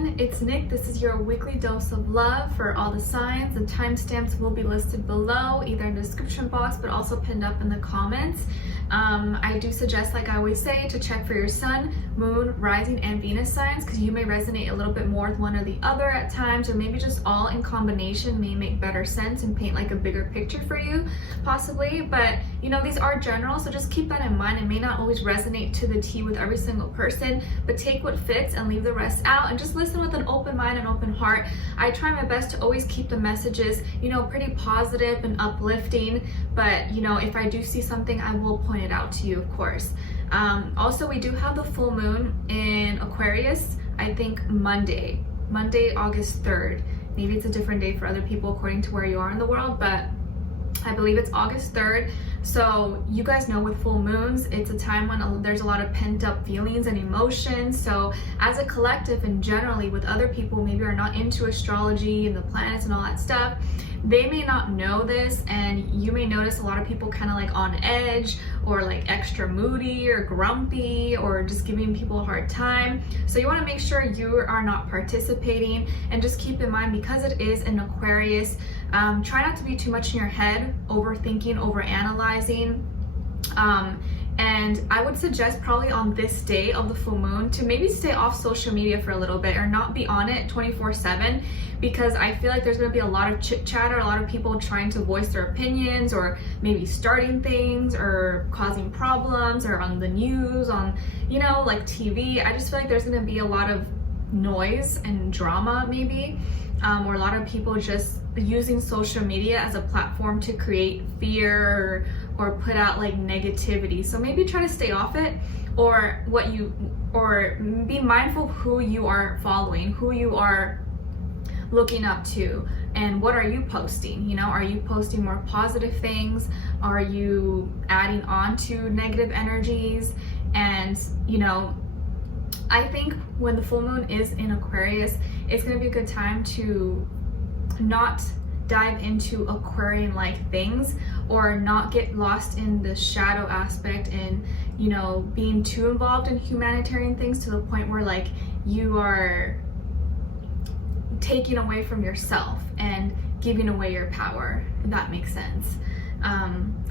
everyone, it's Nick. This is your weekly dose of love for all the signs. The timestamps will be listed below, either in the description box, but also pinned up in the comments. I do suggest, like I always say, to check for your sun, moon, rising, and Venus signs, because you may resonate a little bit more with one or the other at times, or maybe just all in combination may make better sense and paint like a bigger picture for you, possibly. But you know, these are general, so just keep that in mind. It may not always resonate to the T with every single person, but take what fits and leave the rest out, and just listen with an open mind and open heart. I try my best to always keep the messages, you know, pretty positive and uplifting, but you know, if I do see something, I will point it out to you, of course. Also, we do have the full moon in Aquarius, I think Monday, August 3rd. Maybe it's a different day for other people according to where you are in the world, but I believe it's August 3rd. So you guys know with full moons, it's a time when there's a lot of pent up feelings and emotions. So as a collective and generally with other people maybe are not into astrology and the planets and all that stuff, they may not know this, and you may notice a lot of people kind of like on edge or like extra moody or grumpy or just giving people a hard time. So you want to make sure you are not participating, and just keep in mind, because it is an Aquarius, try not to be too much in your head, overthinking, overanalyzing. And I would suggest probably on this day of the full moon to maybe stay off social media for a little bit, or not be on it 24/7, because I feel like there's going to be a lot of chit chatter, a lot of people trying to voice their opinions, or maybe starting things or causing problems, or on the news, on, you know, like TV. I just feel like there's going to be a lot of noise and drama maybe, or a lot of people just using social media as a platform to create fear or put out like negativity. So maybe try to stay off it, or be mindful of who you are following, who you are looking up to, and what are you posting. You know, are you posting more positive things? Are you adding on to negative energies? And you know, I think when the full moon is in Aquarius, it's going to be a good time to not dive into Aquarian-like things, or not get lost in the shadow aspect and, you know, being too involved in humanitarian things to the point where like you are taking away from yourself and giving away your power, if that makes sense.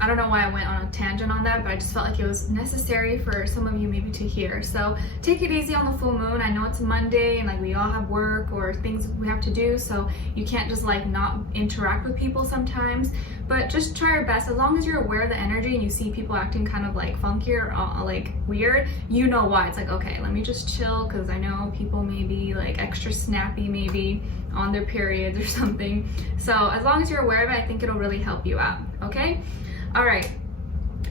I don't know why I went on a tangent on that, but I just felt like it was necessary for some of you maybe to hear. So take it easy on the full moon. I know it's Monday and like we all have work or things we have to do, so you can't just like not interact with people sometimes, but just try your best. As long as you're aware of the energy and you see people acting kind of like funky or like weird, you know why. It's like, okay, let me just chill, because I know people may be like extra snappy maybe on their periods or something. So as long as you're aware of it, I think it'll really help you out. Okay, all right.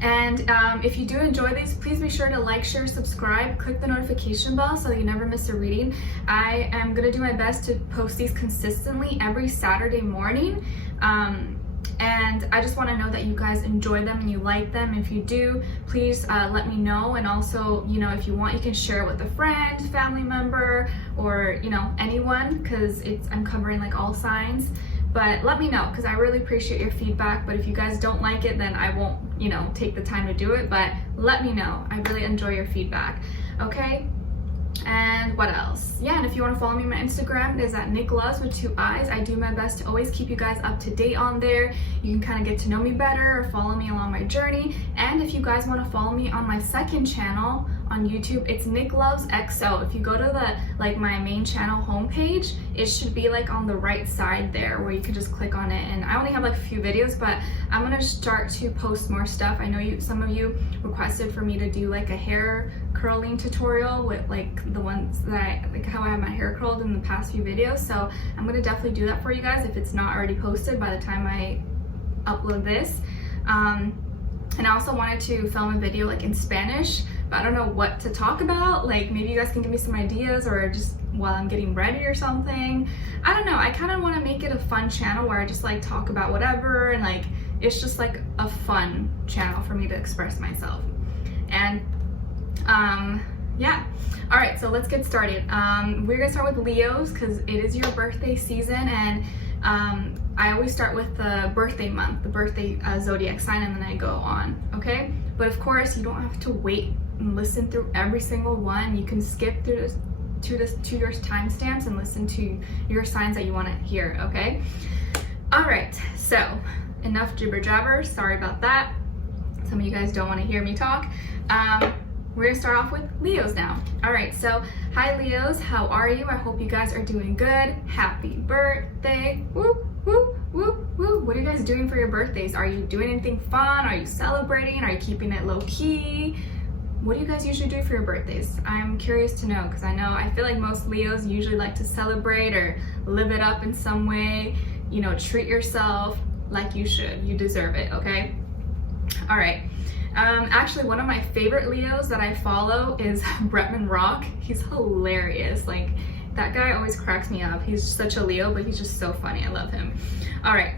And if you do enjoy these, please be sure to like, share, subscribe, click the notification bell so that you never miss a reading. I am gonna do my best to post these consistently every Saturday morning. And I just want to know that you guys enjoy them and you like them. If you do, please let me know. And also, you know, if you want, you can share it with a friend, family member, or, you know, anyone, because I'm covering like all signs. But let me know, because I really appreciate your feedback. But if you guys don't like it, then I won't, you know, take the time to do it. But let me know. I really enjoy your feedback. Okay? And what else? Yeah, and if you want to follow me on my Instagram, it is at NicLoves with 2 eyes. I do my best to always keep you guys up to date on there. You can kind of get to know me better, or follow me along my journey. And if you guys want to follow me on my second channel on YouTube, it's NicLoves XO. If you go to the like my main channel homepage, it should be like on the right side there where you can just click on it. And I only have like a few videos, but I'm gonna start to post more stuff. I know some of you requested for me to do like a hair curling tutorial with like the ones that like how I have my hair curled in the past few videos. So I'm gonna definitely do that for you guys if it's not already posted by the time I upload this. And I also wanted to film a video like in Spanish, but I don't know what to talk about. Like maybe you guys can give me some ideas, or just while I'm getting ready or something. I don't know. I kind of want to make it a fun channel where I just like talk about whatever, and like it's just like a fun channel for me to express myself. And yeah. All right, so let's get started. We're gonna start with Leos because it is your birthday season, and I always start with the birthday month, the birthday zodiac sign, and then I go on, okay? But of course, you don't have to wait and listen through every single one. You can skip through to your timestamps and listen to your signs that you want to hear, okay? All right, so enough jibber jabber. Sorry about that. Some of you guys don't want to hear me talk. We're gonna start off with Leos now. All right, so hi Leos, how are you? I hope you guys are doing good. Happy birthday. Woo, woo, woo, woo. What are you guys doing for your birthdays? Are you doing anything fun? Are you celebrating? Are you keeping it low key? What do you guys usually do for your birthdays? I'm curious to know, because I feel like most Leos usually like to celebrate or live it up in some way. You know, treat yourself like you should. You deserve it, okay? All right. Actually, one of my favorite Leos that I follow is Bretman Rock. He's hilarious. Like, that guy always cracks me up. He's such a Leo, but he's just so funny. I love him. All right.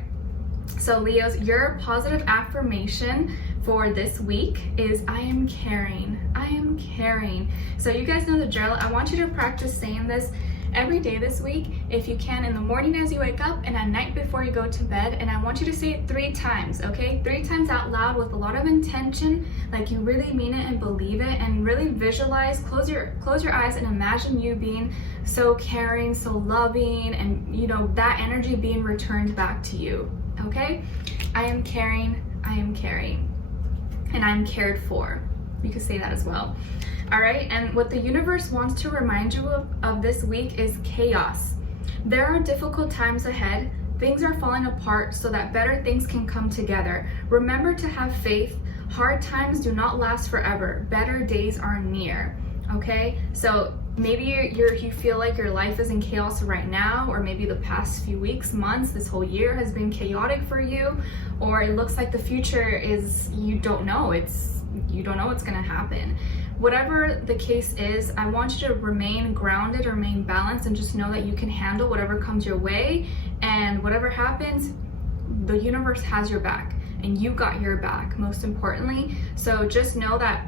So Leos, your positive affirmation for this week is I am caring. I am caring. So you guys know the drill. I want you to practice saying this every day this week, if you can, in the morning as you wake up and at night before you go to bed. And I want you to say it 3 times, okay? 3 times out loud with a lot of intention, like you really mean it and believe it, and really visualize, close your eyes and imagine you being so caring, so loving, and you know, that energy being returned back to you, okay? I am caring, I am caring, and I'm cared for. You can say that as well. All right, and what the universe wants to remind you of this week is chaos. There are difficult times ahead. Things are falling apart so that better things can come together. Remember to have faith. Hard times do not last forever. Better days are near, okay? So maybe you feel like your life is in chaos right now, or maybe the past few weeks, months, this whole year has been chaotic for you, or it looks like the future is, you don't know what's gonna happen. Whatever the case is, I want you to remain grounded, remain balanced, and just know that you can handle whatever comes your way, and whatever happens, the universe has your back, and you got your back, most importantly. So just know that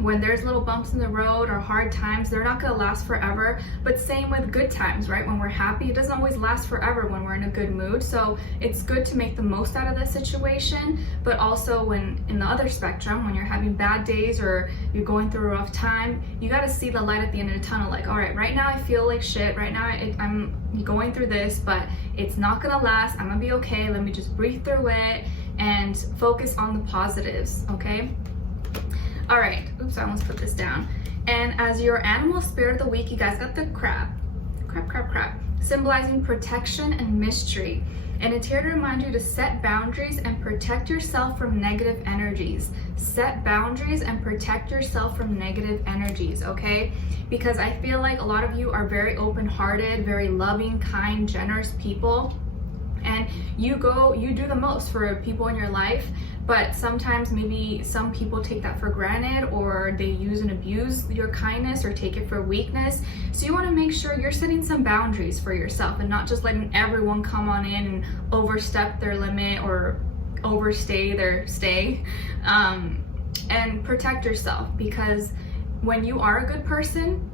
when there's little bumps in the road or hard times, they're not gonna last forever. But same with good times, right? When we're happy, it doesn't always last forever when we're in a good mood. So it's good to make the most out of the situation, but also when in the other spectrum, when you're having bad days or you're going through a rough time, you gotta see the light at the end of the tunnel. Like, all right, right now I feel like shit. Right now I'm going through this, but it's not gonna last. I'm gonna be okay. Let me just breathe through it and focus on the positives, okay? All right, oops, I almost put this down. And as your animal spirit of the week, you guys got the crab, symbolizing protection and mystery. And it's here to remind you to set boundaries and protect yourself from negative energies. Set boundaries and protect yourself from negative energies, okay? Because I feel like a lot of you are very open-hearted, very loving, kind, generous people. And you do the most for people in your life, but sometimes maybe some people take that for granted, or they use and abuse your kindness or take it for weakness. So you want to make sure you're setting some boundaries for yourself and not just letting everyone come on in and overstep their limit or overstay their stay. And protect yourself, because when you are a good person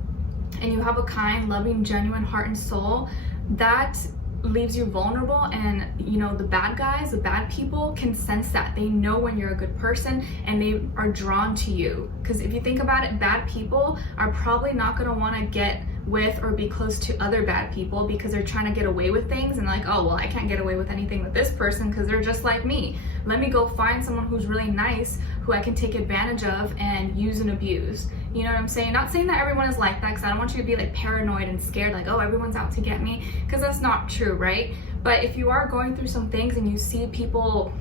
and you have a kind, loving, genuine heart and soul, that leaves you vulnerable, and you know, the bad guys, the bad people can sense that. They know when you're a good person and they are drawn to you. Because if you think about it, bad people are probably not going to want to get with or be close to other bad people because they're trying to get away with things, and like, oh well, I can't get away with anything with this person because they're just like me. Let me go find someone who's really nice, who I can take advantage of and use and abuse. You know what I'm saying? Not saying that everyone is like that, because I don't want you to be like paranoid and scared, like, oh, everyone's out to get me, because that's not true, right? But if you are going through some things and you see people,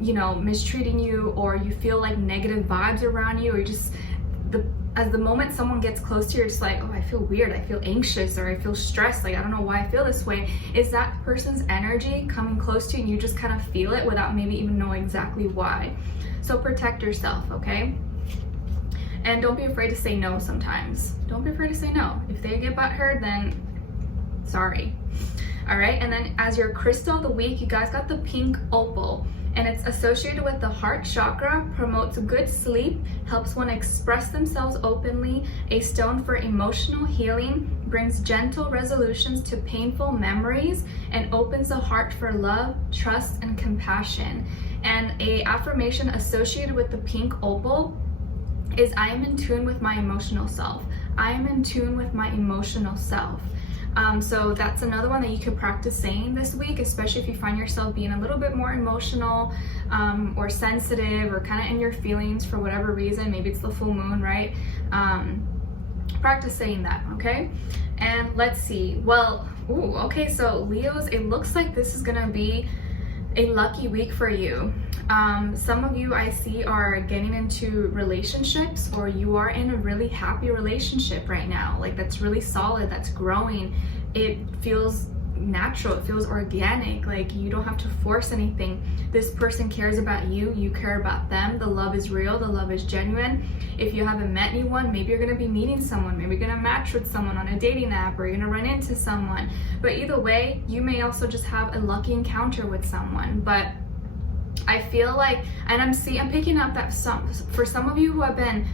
you know, mistreating you, or you feel like negative vibes around you, or you just, as the moment someone gets close to you, you're just like, oh, I feel weird, I feel anxious, or I feel stressed, like I don't know why I feel this way, is that person's energy coming close to you, and you just kind of feel it without maybe even knowing exactly why. So protect yourself, okay? And don't be afraid to say no sometimes. Don't be afraid to say no. If they get butthurt, then sorry. All right, and then as your crystal of the week, you guys got the pink opal, and it's associated with the heart chakra, promotes good sleep, helps one express themselves openly, a stone for emotional healing, brings gentle resolutions to painful memories, and opens the heart for love, trust, and compassion. And a affirmation associated with the pink opal is I am in tune with my emotional self. I am in tune with my emotional self. So that's another one that you could practice saying this week, especially if you find yourself being a little bit more emotional or sensitive or kind of in your feelings for whatever reason. Maybe it's the full moon, right? Practice saying that, okay? And let's see. Well, okay, so Leos, it looks like this is gonna be a lucky week for you. Some of you I see are getting into relationships, or you are in a really happy relationship right now, like that's really solid, that's growing. It feels natural, it feels organic, like you don't have to force anything. This person cares about you, you care about them, the love is real, the love is genuine. If you haven't met anyone, maybe you're gonna be meeting someone, maybe you're gonna match with someone on a dating app, or you're gonna run into someone. But either way, you may also just have a lucky encounter with someone. But I feel like, and I'm picking up that for some of you who have been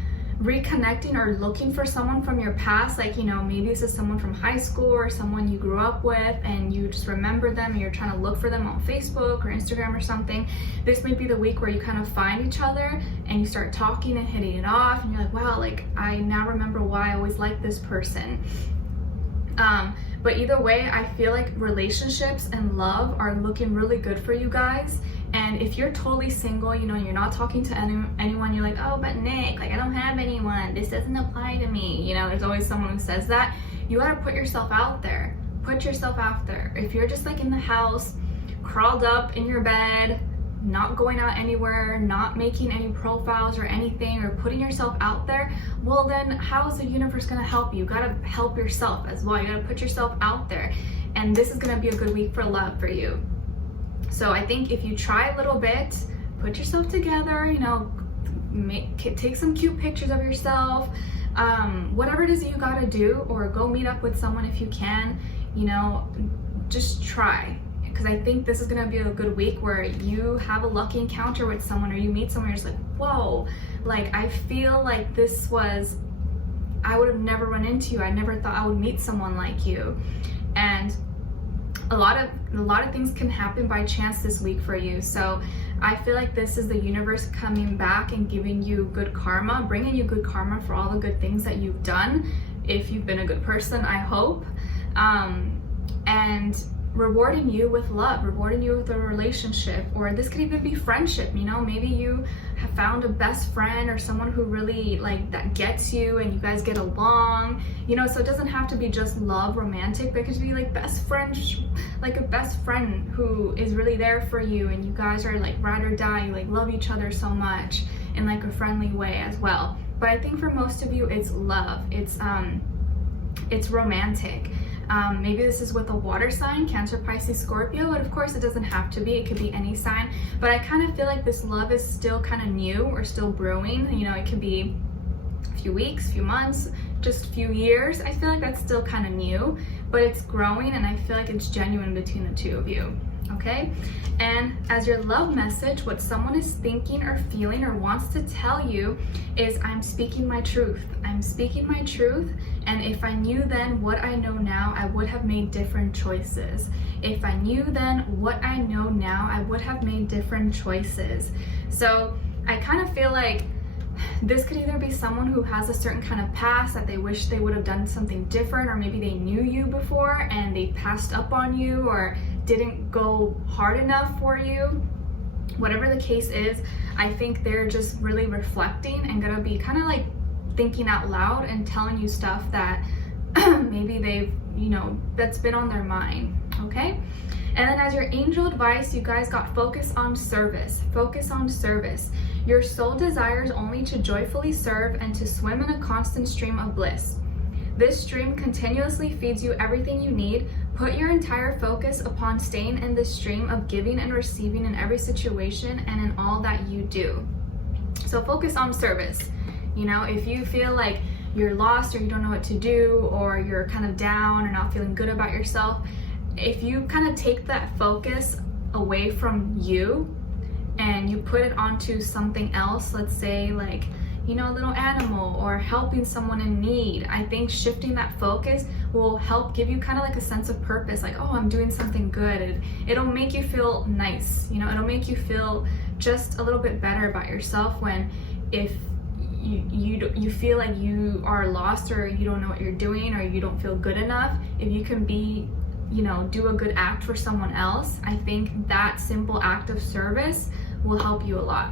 reconnecting or looking for someone from your past, like, you know, maybe this is someone from high school or someone you grew up with and you just remember them and you're trying to look for them on Facebook or Instagram or something. This might be the week where you kind of find each other and you start talking and hitting it off, and you're like, wow, like I now remember why I always liked this person. But either way, I feel like relationships and love are looking really good for you guys. And if you're totally single, you know, you're not talking to anyone, you're like, oh, but Nick, like I don't have anyone, this doesn't apply to me. You know, there's always someone who says that. You gotta put yourself out there. Put yourself out there. If you're just like in the house, curled up in your bed, not going out anywhere, not making any profiles or anything, or putting yourself out there, well then how is the universe gonna help you? You gotta help yourself as well. You gotta put yourself out there. And this is gonna be a good week for love for you. So I think if you try a little bit, put yourself together, you know, take some cute pictures of yourself, whatever it is that you gotta do, or go meet up with someone if you can, you know, just try. Because I think this is gonna be a good week where you have a lucky encounter with someone, or you meet someone, you're just like, whoa, like I feel like this was, I would have never run into you. I never thought I would meet someone like you. And a lot of things can happen by chance this week for you. So I feel like this is the universe coming back and giving you good karma, bringing you good karma for all the good things that you've done, if you've been a good person, I hope. And rewarding you with love, rewarding you with a relationship, or this could even be friendship. You know, maybe you have found a best friend or someone who really like that gets you and you guys get along, you know. So it doesn't have to be just love, romantic, but it could be like best friends, like a best friend who is really there for you and you guys are like ride or die, you like love each other so much in like a friendly way as well. But I think for most of you it's love, it's romantic. Maybe this is with a water sign, Cancer, Pisces, Scorpio, but of course it doesn't have to be, it could be any sign. But I kind of feel like this love is still kind of new or still brewing. You know, it could be a few weeks, few months, just a few years. I feel like that's still kind of new, but it's growing, and I feel like it's genuine between the two of you. Okay, and as your love message, what someone is thinking or feeling or wants to tell you is, I'm speaking my truth. I'm speaking my truth, and if I knew then what I know now, I would have made different choices. If I knew then what I know now, I would have made different choices. So I kind of feel like this could either be someone who has a certain kind of past that they wish they would have done something different, or maybe they knew you before and they passed up on you or didn't go hard enough for you. Whatever the case is, I think they're just really reflecting and gonna be kind of like thinking out loud and telling you stuff that maybe they've, you know, that's been on their mind. Okay, and then as your angel advice, you guys got focus on service. Focus on service. Your soul desires only to joyfully serve and to swim in a constant stream of bliss. This stream continuously feeds you everything you need. Put your entire focus upon staying in this stream of giving and receiving in every situation and in all that you do. So focus on service. You know, if you feel like you're lost or you don't know what to do, or you're kind of down or not feeling good about yourself, if you kind of take that focus away from you and you put it onto something else, let's say like, you know, a little animal or helping someone in need, I think shifting that focus will help give you kind of like a sense of purpose, like, oh, I'm doing something good. It'll make you feel nice, you know, it'll make you feel just a little bit better about yourself when, if you feel like you are lost, or you don't know what you're doing, or you don't feel good enough, if you can be, you know, do a good act for someone else, I think that simple act of service will help you a lot.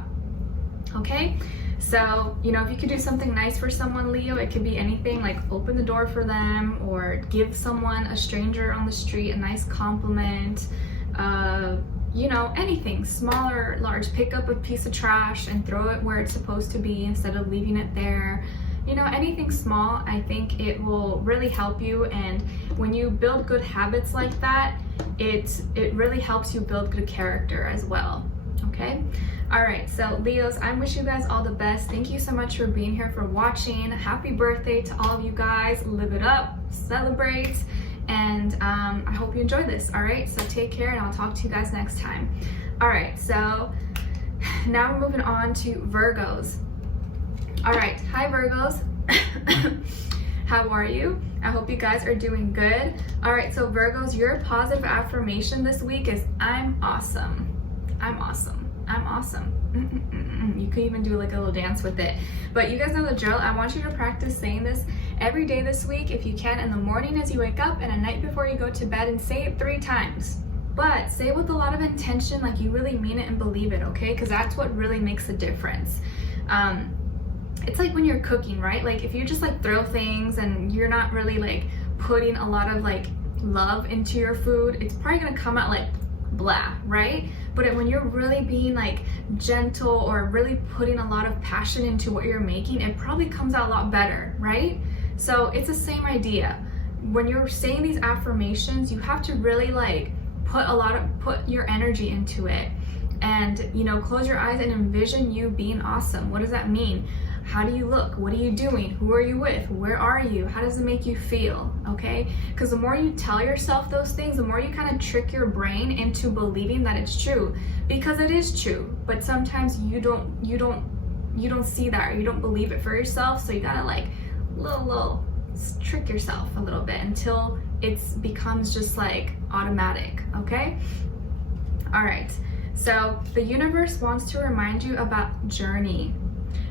Okay, so, you know, if you could do something nice for someone, Leo, it could be anything, like open the door for them, or give someone, a stranger on the street, a nice compliment, you know, anything, small or large. Pick up a piece of trash and throw it where it's supposed to be instead of leaving it there. You know, anything small, I think it will really help you. And when you build good habits like that, it really helps you build good character as well. Okay, all right, so Leos, I wish you guys all the best. Thank you so much for being here, for watching. Happy birthday to all of you guys. Live it up, celebrate, and I hope you enjoy this. All right, so take care, and I'll talk to you guys next time. All right, so now we're moving on to Virgos. All right, hi Virgos. How are you? I hope you guys are doing good. All right, so Virgos, your positive affirmation this week is I'm awesome. I'm awesome. I'm awesome. You could even do like a little dance with it. But you guys know the drill. I want you to practice saying this every day this week, if you can, in the morning as you wake up and at night before you go to bed, and say it 3 times. But say it with a lot of intention, like you really mean it and believe it, okay? Because that's what really makes a difference. It's like when you're cooking, right? Like if you just like throw things and you're not really like putting a lot of like love into your food, it's probably gonna come out like blah, right? But when you're really being like gentle or really putting a lot of passion into what you're making, it probably comes out a lot better, right? So it's the same idea. When you're saying these affirmations, you have to really like put your energy into it, and, you know, close your eyes and envision you being awesome. What does that mean? How do you look? What are you doing? Who are you with? Where are you? How does it make you feel? Okay? Because the more you tell yourself those things, the more you kind of trick your brain into believing that it's true, because it is true. But sometimes you don't see that, or you don't believe it for yourself. So you gotta like little trick yourself a little bit until it becomes just like automatic. Okay? All right. So the universe wants to remind you about journey.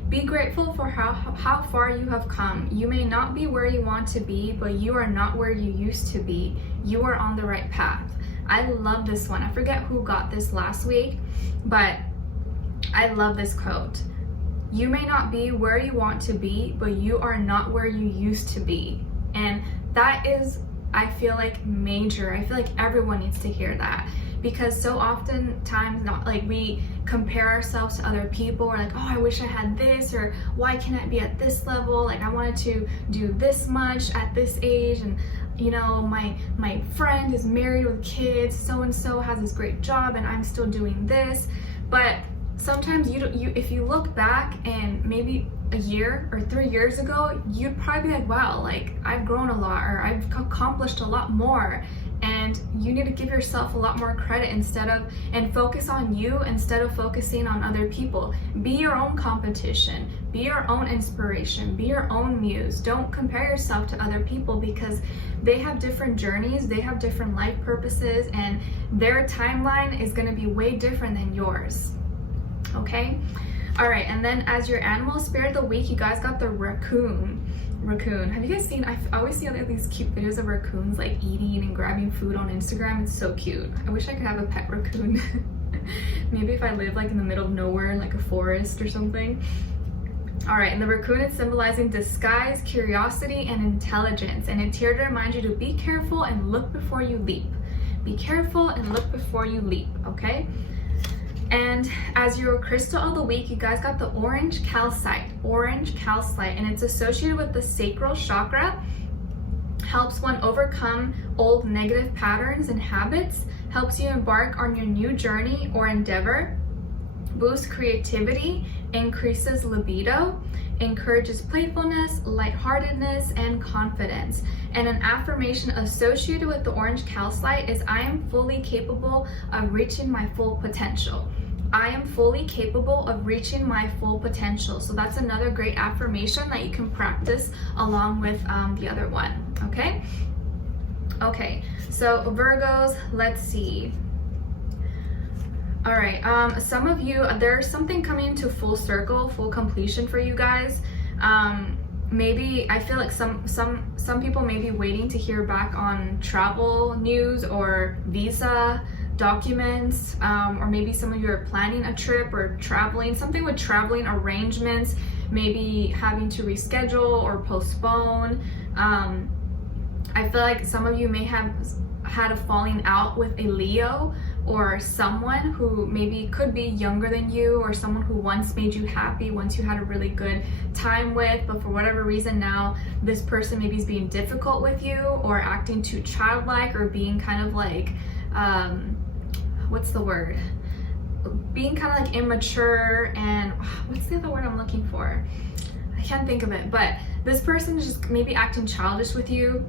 Be grateful for how far you have come. You may not be where you want to be, but you are not where you used to be. You are on the right path. I love this one. I forget who got this last week, but I love this quote. You may not be where you want to be, but you are not where you used to be. And that is, I feel like, major. I feel like everyone needs to hear that. Because so often times, not like we compare ourselves to other people, or like, oh, I wish I had this, or why can't I be at this level? Like I wanted to do this much at this age, and you know, my friend is married with kids, so and so has this great job, and I'm still doing this. But sometimes if you look back and maybe a year or 3 years ago, you'd probably be like, wow, like I've grown a lot, or I've accomplished a lot more. And you need to give yourself a lot more credit and focus on you instead of focusing on other people. Be your own competition, be your own inspiration, be your own muse. Don't compare yourself to other people, because they have different journeys, they have different life purposes, and their timeline is going to be way different than yours. Okay? All right, and then as your animal spirit of the week, you guys got the raccoon. Have you guys seen, I always see all these cute videos of raccoons like eating and grabbing food on Instagram. It's so cute. I wish I could have a pet raccoon. Maybe if I live like in the middle of nowhere in like a forest or something. All right, and the raccoon is symbolizing disguise, curiosity, and intelligence, and it's here to remind you to be careful and look before you leap. Be careful and look before you leap, okay? And as your crystal of the week, you guys got the orange calcite, and it's associated with the sacral chakra. Helps one overcome old negative patterns and habits, helps you embark on your new journey or endeavor, boosts creativity, increases libido, encourages playfulness, lightheartedness, and confidence. And an affirmation associated with the orange calcite is, I am fully capable of reaching my full potential. I am fully capable of reaching my full potential. So that's another great affirmation that you can practice along with the other one, okay? Okay, so Virgos, let's see. All right, some of you, there's something coming to full circle, full completion for you guys. Maybe I feel like some people may be waiting to hear back on travel news or visa documents, or maybe some of you are planning a trip or traveling, something with traveling arrangements, maybe having to reschedule or postpone. I feel like some of you may have had a falling out with a Leo, or someone who maybe could be younger than you, or someone who once made you happy, once you had a really good time with, but for whatever reason now this person maybe is being difficult with you, or acting too childlike, or being kind of like, what's the word? Being kind of like immature, and what's the other word I'm looking for? I can't think of it, but this person is just maybe acting childish with you,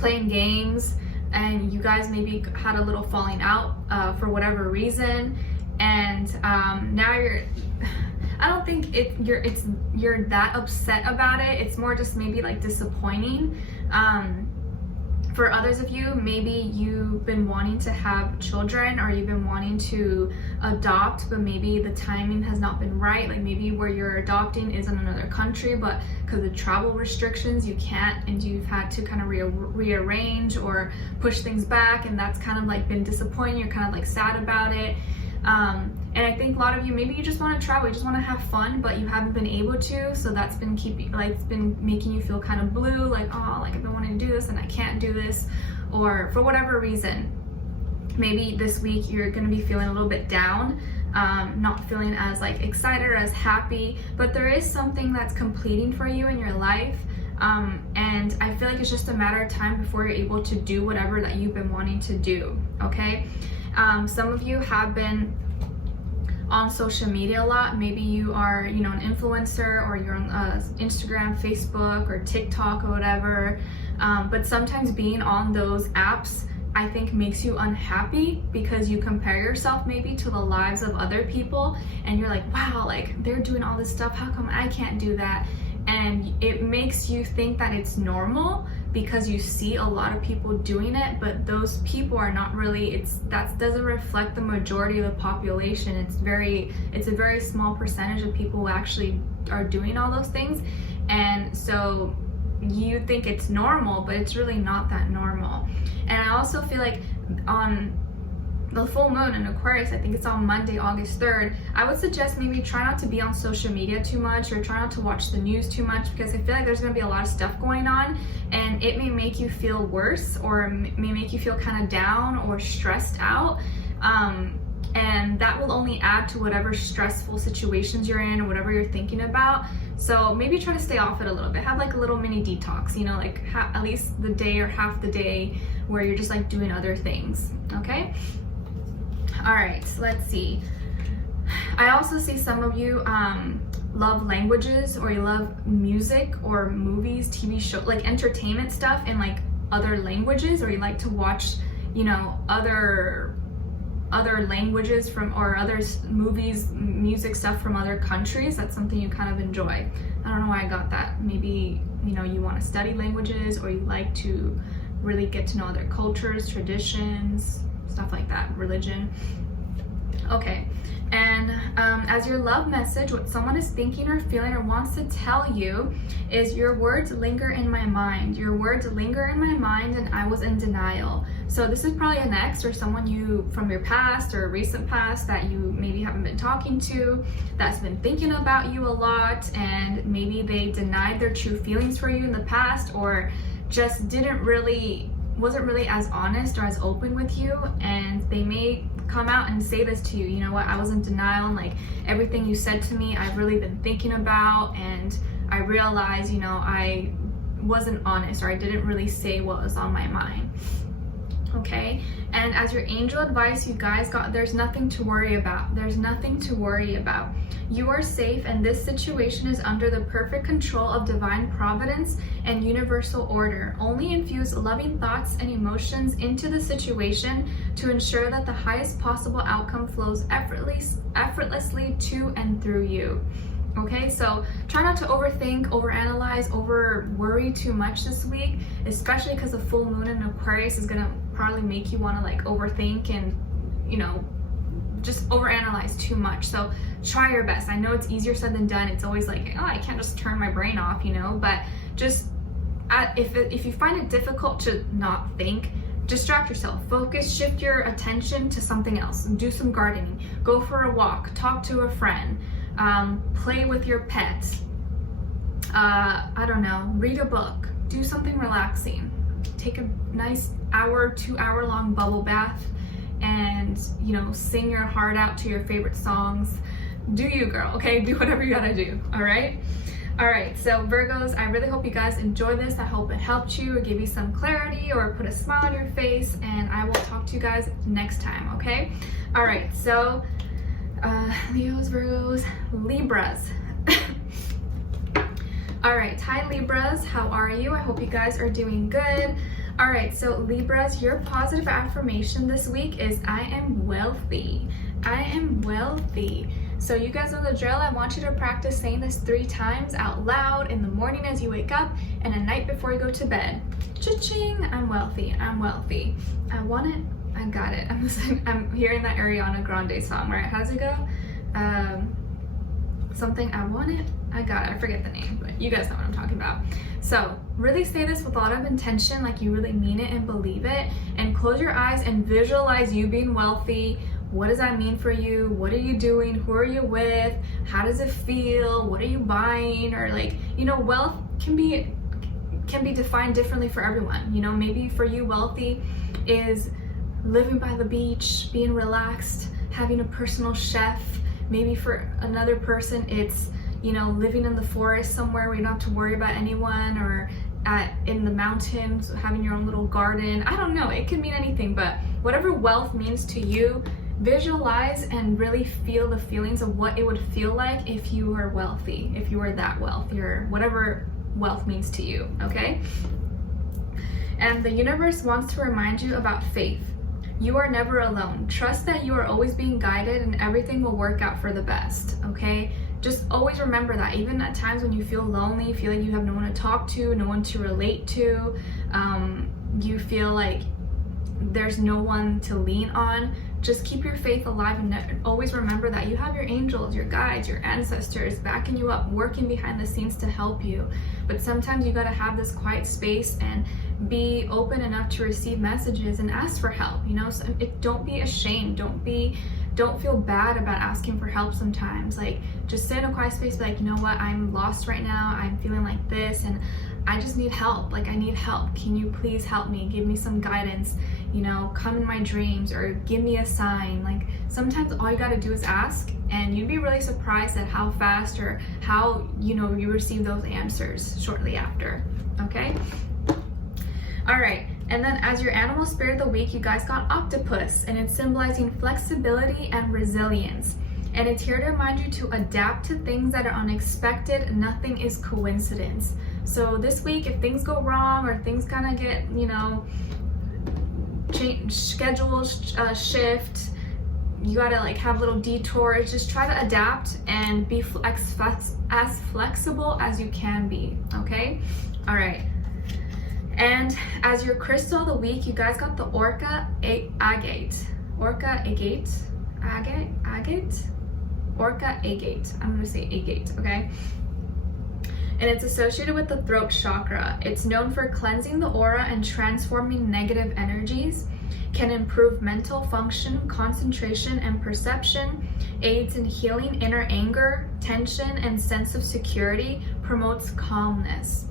playing games, and you guys maybe had a little falling out for whatever reason, and now I don't think you're that upset about it. It's more just maybe like disappointing. For others of you, maybe you've been wanting to have children, or you've been wanting to adopt, but maybe the timing has not been right. Like maybe where you're adopting is in another country, but because of travel restrictions you can't, and you've had to kind of rearrange or push things back, and that's kind of like been disappointing. You're kind of like sad about it. And I think a lot of you, maybe you just want to travel, you just want to have fun, but you haven't been able to, so that's been it's been making you feel kind of blue, like, oh, like I've been wanting to do this and I can't do this, or for whatever reason. Maybe this week you're going to be feeling a little bit down, not feeling as like excited or as happy, but there is something that's completing for you in your life, and I feel like it's just a matter of time before you're able to do whatever that you've been wanting to do, okay? Some of you have been on social media a lot. Maybe you are, an influencer, or you're on Instagram, Facebook, or TikTok, or whatever. But sometimes being on those apps, I think, makes you unhappy, because you compare yourself maybe to the lives of other people, and you're like, wow, like they're doing all this stuff, how come I can't do that? And it makes you think that it's normal because you see a lot of people doing it, but those people are not really, that doesn't reflect the majority of the population. It's a very small percentage of people who actually are doing all those things. And so you think it's normal, but it's really not that normal. And I also feel like on the full moon in Aquarius, I think it's on Monday, August 3rd, I would suggest maybe try not to be on social media too much, or try not to watch the news too much, because I feel like there's going to be a lot of stuff going on, and it may make you feel worse, or may make you feel kind of down or stressed out, and that will only add to whatever stressful situations you're in, or whatever you're thinking about. So maybe try to stay off it a little bit. Have like a little mini detox, like at least the day or half the day where you're just like doing other things, okay? All right, so let's see. I also see some of you love languages, or you love music or movies, TV show, like entertainment stuff in like other languages, or you like to watch, other languages from, or other movies, music stuff from other countries. That's something you kind of enjoy. I don't know why I got that. Maybe, you want to study languages, or you like to really get to know other cultures, traditions, stuff like that, religion. Okay, and as your love message, what someone is thinking or feeling or wants to tell you is, your words linger in my mind. Your words linger in my mind, and I was in denial. So this is probably an ex, or someone you from your past or recent past that you maybe haven't been talking to, that's been thinking about you a lot, and maybe they denied their true feelings for you in the past, or just wasn't really as honest or as open with you, and they may come out and say this to you, you know what, I was in denial, and like everything you said to me I've really been thinking about, and I realized, I wasn't honest, or I didn't really say what was on my mind. Okay, and as your angel advice, you guys got, there's nothing to worry about. There's nothing to worry about. You are safe, and this situation is under the perfect control of divine providence and universal order. Only infuse loving thoughts and emotions into the situation to ensure that the highest possible outcome flows effortlessly to and through you. Okay, so try not to overthink, overanalyze, over worry too much this week, especially because the full moon in Aquarius is gonna probably make you want to like overthink and just overanalyze too much. So try your best. I know it's easier said than done. It's always like, oh, I can't just turn my brain off, you know, but just if you find it difficult to not think, distract yourself, focus, shift your attention to something else. Do some gardening, go for a walk, talk to a friend, play with your pet, I don't know, read a book, do something relaxing, take a nice 2-hour long bubble bath, and, you know, sing your heart out to your favorite songs. Do you, girl, okay? Do whatever you gotta do, all right? All right, so Virgos, I really hope you guys enjoyed this. I hope it helped you or gave you some clarity or put a smile on your face, and I will talk to you guys next time, okay? All right, so Leos, Virgos, Libras. All right, hi Libras, how are you? I hope you guys are doing good. All right, so Libras, your positive affirmation this week is I am wealthy. I am wealthy. So you guys know the drill. I want you to practice saying this 3 times out loud in the morning as you wake up and at night before you go to bed. Cha-ching, I'm wealthy, I'm wealthy. I want it, I got it. I'm hearing that Ariana Grande song, right? How does it go? Something, I want it, I got it. I forget the name, but you guys know what I'm talking about. So really say this with a lot of intention, like you really mean it and believe it, and close your eyes and visualize you being wealthy. What does that mean for you? What are you doing? Who are you with? How does it feel? What are you buying? Or like, you know, wealth can be defined differently for everyone. You know, maybe for you, wealthy is living by the beach, being relaxed, having a personal chef. Maybe for another person, it's, you know, living in the forest somewhere where you don't have to worry about anyone, or in the mountains, having your own little garden. I don't know, it could mean anything, but whatever wealth means to you, visualize and really feel the feelings of what it would feel like if you were wealthy, if you were that wealthy, or whatever wealth means to you, okay? And the universe wants to remind you about faith. You are never alone. Trust that you are always being guided and everything will work out for the best, okay? Just always remember that, even at times when you feel lonely, feel like you have no one to talk to, no one to relate to, you feel like there's no one to lean on, just keep your faith alive and always remember that you have your angels, your guides, your ancestors backing you up, working behind the scenes to help you. But sometimes you gotta have this quiet space and be open enough to receive messages and ask for help, you know? So don't be ashamed, don't feel bad about asking for help sometimes. Like, just sit in a quiet space, be like, you know what, I'm lost right now, I'm feeling like this, and I just need help. Like, I need help. Can you please help me? Give me some guidance, you know, come in my dreams or give me a sign. Like, sometimes all you gotta do is ask, and you'd be really surprised at how fast or how, you know, you receive those answers shortly after, okay? All right, and then as your animal spirit of the week, you guys got octopus, and it's symbolizing flexibility and resilience. And it's here to remind you to adapt to things that are unexpected. Nothing is coincidence. So this week, if things go wrong or things kind of get, you know, change, schedules shift, you gotta like have little detours. Just try to adapt and be as flexible as you can be, okay? All right. And as your crystal of the week, you guys got the Orca Agate. Orca Agate? Agate? Orca Agate. I'm gonna say Agate, okay? And it's associated with the throat chakra. It's known for cleansing the aura and transforming negative energies, can improve mental function, concentration, and perception, aids in healing inner anger, tension, and sense of security, promotes calmness.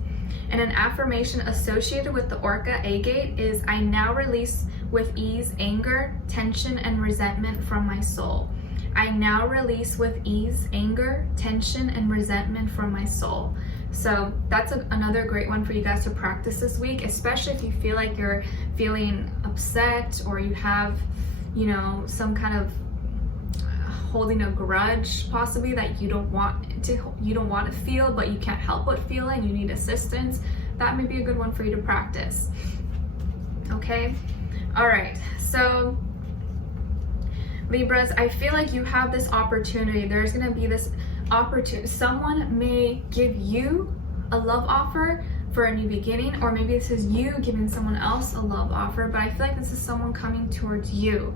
And an affirmation associated with the Orca Agate is, I now release with ease anger, tension, and resentment from my soul. I now release with ease anger, tension, and resentment from my soul. So that's another great one for you guys to practice this week, especially if you feel like you're feeling upset or you have, you know, some kind of holding a grudge possibly that you don't want to feel, but you can't help but feel it and you need assistance. That may be a good one for you to practice. Okay? All right. So Libras, I feel like you have this opportunity. There's going to be this opportunity. Someone may give you a love offer for a new beginning, or maybe this is you giving someone else a love offer, but I feel like this is someone coming towards you.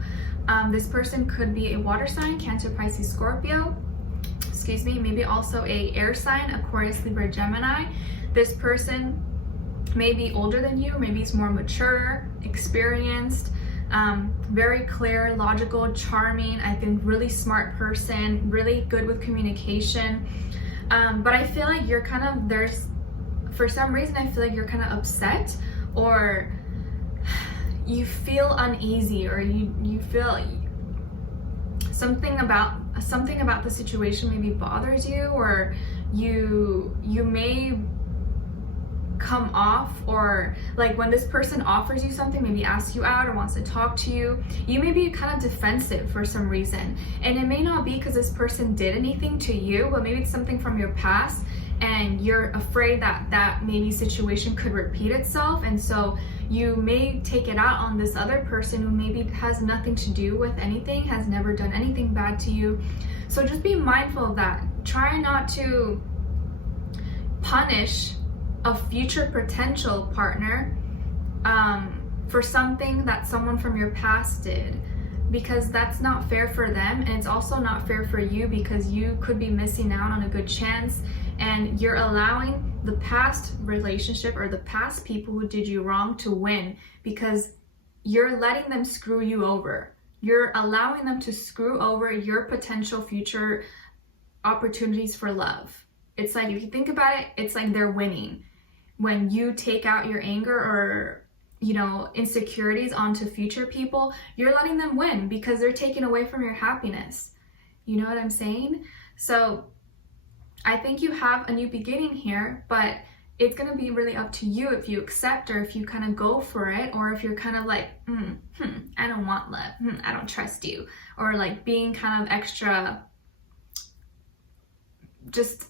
This person could be a water sign, Cancer, Pisces, Scorpio. excuse me, maybe also a air sign, Aquarius, Libra, Gemini. This person may be older than you, maybe he's more mature, experienced, very clear, logical, charming, I think really smart person, really good with communication. But I feel like you're kind of, for some reason, I feel like you're kind of upset, or you feel uneasy, or you feel something about the situation maybe bothers you, or you may come off, or like when this person offers you something, maybe asks you out or wants to talk to you, you may be kind of defensive for some reason. And it may not be because this person did anything to you, but maybe it's something from your past and you're afraid that maybe situation could repeat itself, and so you may take it out on this other person who maybe has nothing to do with anything, has never done anything bad to you. So just be mindful of that. Try not to punish a future potential partner for something that someone from your past did, because that's not fair for them, and it's also not fair for you, because you could be missing out on a good chance, and you're allowing the past relationship or the past people who did you wrong to win, because you're letting them screw you over. You're allowing them to screw over your potential future opportunities for love. It's like, if you think about it, it's like they're winning. When you take out your anger or, you know, insecurities onto future people, you're letting them win because they're taking away from your happiness. You know what I'm saying? So I think you have a new beginning here, but it's going to be really up to you if you accept, or if you kind of go for it, or if you're kind of like, I don't want love, I don't trust you, or like being kind of extra, just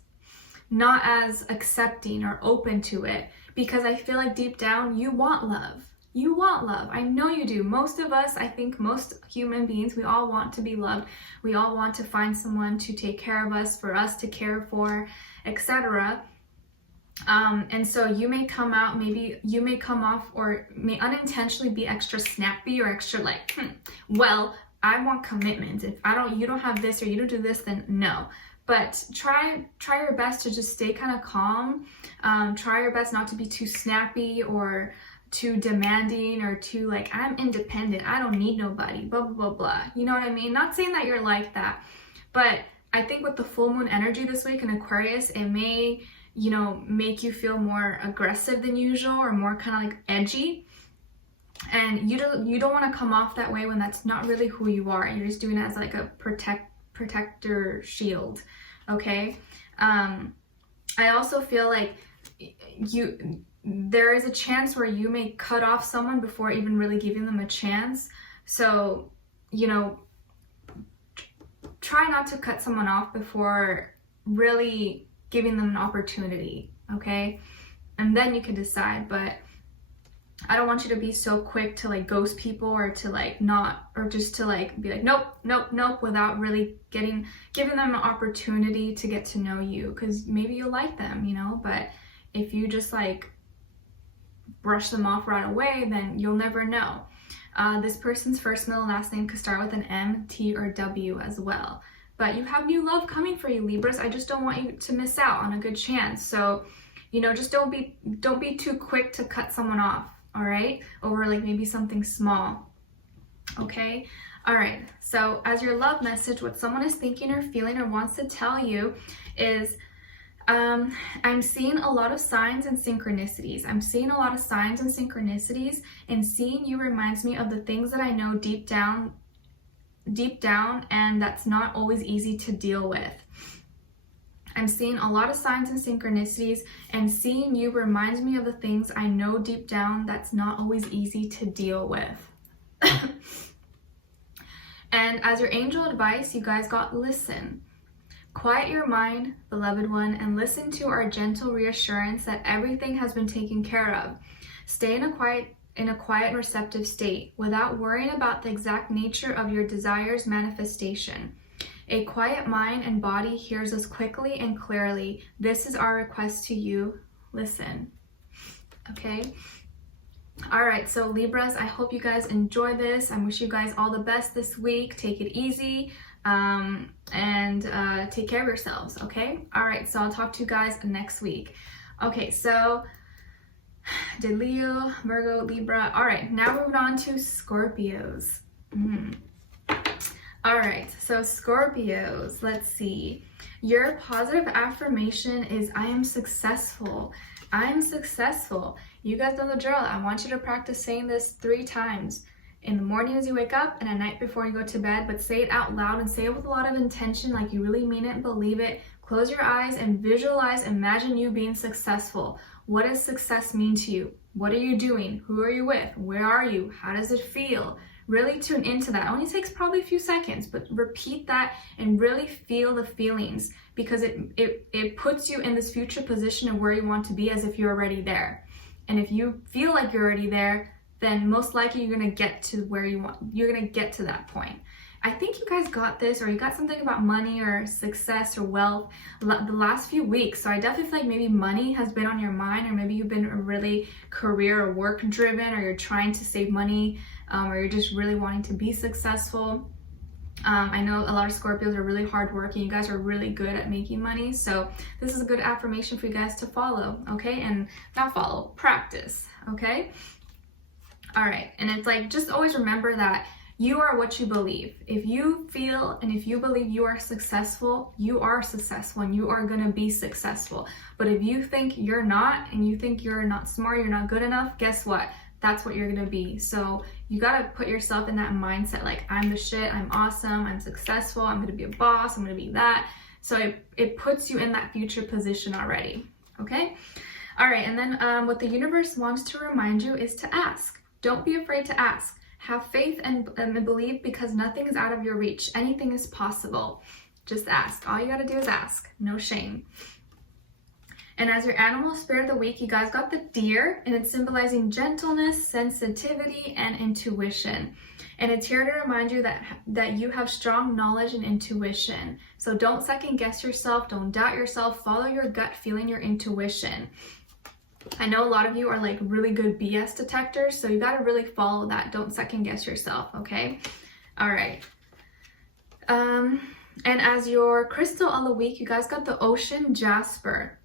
not as accepting or open to it, because I feel like deep down you want love. You want love. I know you do. Most of us, I think most human beings, we all want to be loved. We all want to find someone to take care of us, for us to care for, etc. And so you may come out, maybe you may come off, or may unintentionally be extra snappy, or extra like, well, I want commitment. If you don't have this, or you don't do this, then no. But try your best to just stay kind of calm. Try your best not to be too snappy or too demanding, or too like, I'm independent, I don't need nobody, blah, blah, blah, blah. You know what I mean? Not saying that you're like that, but I think with the full moon energy this week in Aquarius, it may, you know, make you feel more aggressive than usual, or more kind of like edgy. And you don't want to come off that way when that's not really who you are. You're just doing it as like a protector shield, okay? I also feel like there is a chance where you may cut off someone before even really giving them a chance. So, you know, try not to cut someone off before really giving them an opportunity, okay? And then you can decide. But I don't want you to be so quick to like ghost people, or to like not, or just to like be like, nope, without really giving them an opportunity to get to know you, because maybe you'll like them, you know. But if you just like brush them off right away, then you'll never know. This person's first, middle, last name could start with an M, T, or W as well. But you have new love coming for you, Libras. I just don't want you to miss out on a good chance. So, you know, just don't be too quick to cut someone off, all right? Over like maybe something small, okay? All right, so as your love message, what someone is thinking or feeling or wants to tell you is, I'm seeing a lot of signs and synchronicities. I'm seeing a lot of signs and synchronicities, and seeing you reminds me of the things that I know deep down, and that's not always easy to deal with. I'm seeing a lot of signs and synchronicities, and seeing you reminds me of the things I know deep down that's not always easy to deal with. And as your angel advice, you guys got listen. Quiet your mind, beloved one, and listen to our gentle reassurance that everything has been taken care of. Stay in a quiet and receptive state without worrying about the exact nature of your desire's manifestation. A quiet mind and body hears us quickly and clearly. This is our request to you. Listen. Okay? All right, so Libras, I hope you guys enjoy this. I wish you guys all the best this week. Take it easy. and take care of yourselves, okay? All right, so I'll talk to you guys next week. Okay, so did Leo, Virgo, Libra. All right, now moving on to Scorpios. All right, so Scorpios, let's see. Your positive affirmation is, I am successful. I am successful. You guys know the drill. I want you to practice saying this 3 times. In the morning as you wake up and at night before you go to bed, but say it out loud and say it with a lot of intention, like you really mean it and believe it. Close your eyes and visualize, imagine you being successful. What does success mean to you? What are you doing? Who are you with? Where are you? How does it feel? Really tune into that. It only takes probably a few seconds, but repeat that and really feel the feelings, because it puts you in this future position of where you want to be as if you're already there. And if you feel like you're already there, then most likely you're gonna get to where you want. You're gonna get to that point. I think you guys got this, or you got something about money or success or wealth the last few weeks. So I definitely feel like maybe money has been on your mind, or maybe you've been really career or work driven, or you're trying to save money, or you're just really wanting to be successful. I know a lot of Scorpios are really hardworking. You guys are really good at making money. So this is a good affirmation for you guys to follow, okay? And not follow, practice, okay? All right, and it's like, just always remember that you are what you believe. If you feel and if you believe you are successful and you are gonna be successful. But if you think you're not, and you think you're not smart, you're not good enough, guess what? That's what you're gonna be. So you gotta put yourself in that mindset, like, I'm the shit, I'm awesome, I'm successful, I'm gonna be a boss, I'm gonna be that. So it puts you in that future position already, okay? All right, and then what the universe wants to remind you is to ask. Don't be afraid to ask. Have faith and believe, because nothing is out of your reach. Anything is possible. Just ask. All you gotta do is ask. No shame. And as your animal spirit of the week, you guys got the deer, and it's symbolizing gentleness, sensitivity, and intuition. And it's here to remind you that you have strong knowledge and intuition. So don't second guess yourself. Don't doubt yourself. Follow your gut feeling, your intuition. I know a lot of you are like really good BS detectors, so you got to really follow that. Don't second guess yourself, okay? All right. And as your crystal of the week, you guys got the ocean jasper.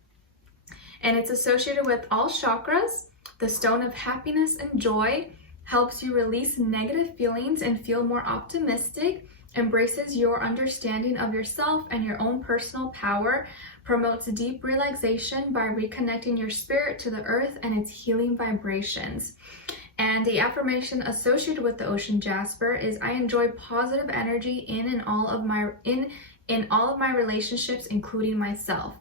And it's associated with all chakras. The stone of happiness and joy helps you release negative feelings and feel more optimistic, embraces your understanding of yourself and your own personal power, promotes deep relaxation by reconnecting your spirit to the earth and its healing vibrations. And the affirmation associated with the ocean jasper is, I enjoy positive energy in all of my relationships, including myself.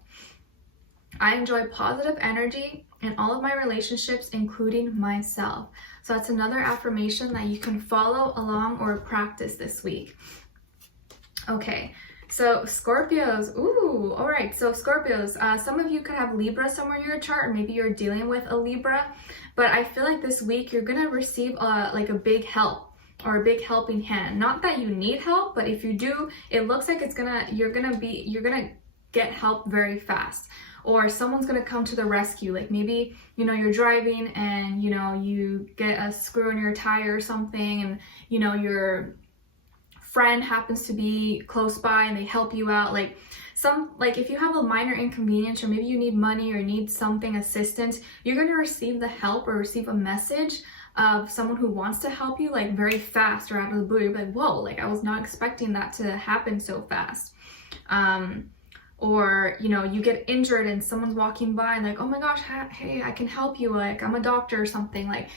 I enjoy positive energy in all of my relationships, including myself. So that's another affirmation that you can follow along or practice this week. Okay, so Scorpios, ooh, all right, so Scorpios, some of you could have Libra somewhere in your chart, or maybe you're dealing with a Libra, but I feel like this week you're gonna receive like a big help or a big helping hand. Not that you need help, but if you do, it looks like you're gonna get help very fast, or someone's gonna come to the rescue. Like maybe, you know, you're driving and, you know, you get a screw in your tire or something, and, you know, your friend happens to be close by and they help you out. Like if you have a minor inconvenience, or maybe you need money or need something, assistance, you're going to receive the help or receive a message of someone who wants to help you, like very fast or out of the blue. You're like, whoa, like I was not expecting that to happen so fast. Or, you know, you get injured and someone's walking by and like, oh my gosh, hey, I can help you. Like I'm a doctor or something. Like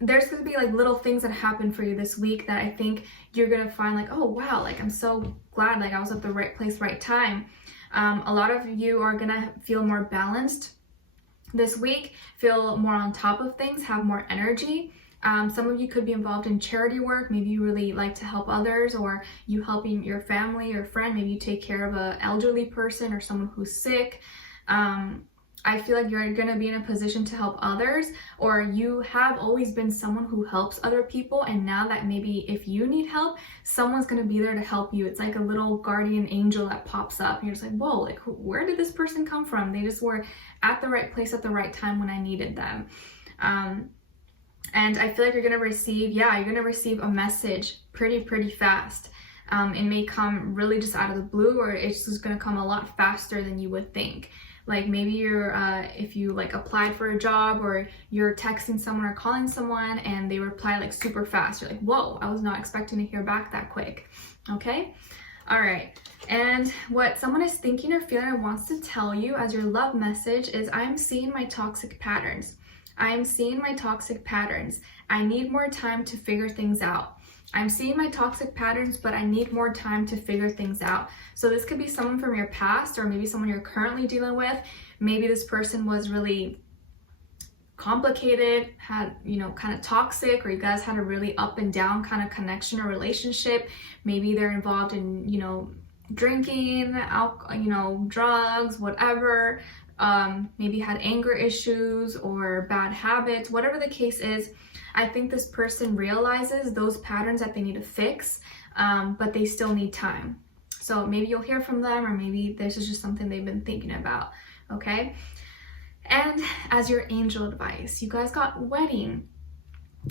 there's going to be like little things that happen for you this week that I think you're going to find like, oh wow, like I'm so glad like I was at the right place, right time. A lot of you are going to feel more balanced this week, feel more on top of things, have more energy. Some of you could be involved in charity work. Maybe you really like to help others, or you helping your family or friend. Maybe you take care of an elderly person or someone who's sick. I feel like you're going to be in a position to help others, or you have always been someone who helps other people, and now that maybe if you need help, someone's going to be there to help you. It's like a little guardian angel that pops up and you're just like, whoa, like where did this person come from? They just were at the right place at the right time when I needed them. And I feel like you're going to receive a message pretty fast. It may come really just out of the blue, or it's just going to come a lot faster than you would think. Like maybe you're, if you like applied for a job, or you're texting someone or calling someone and they reply like super fast. You're like, whoa, I was not expecting to hear back that quick. Okay. All right. And what someone is thinking or feeling or wants to tell you as your love message is, I'm seeing my toxic patterns. I am seeing my toxic patterns. I need more time to figure things out. I'm seeing my toxic patterns, but I need more time to figure things out. So this could be someone from your past, or maybe someone you're currently dealing with. Maybe this person was really complicated, had, you know, kind of toxic, or you guys had a really up and down kind of connection or relationship. Maybe they're involved in, you know, drinking, alcohol, you know, drugs, whatever. Maybe had anger issues or bad habits, whatever the case is. I think this person realizes those patterns that they need to fix, but they still need time. So maybe you'll hear from them, or maybe this is just something they've been thinking about, okay? And as your angel advice, you guys got wedding.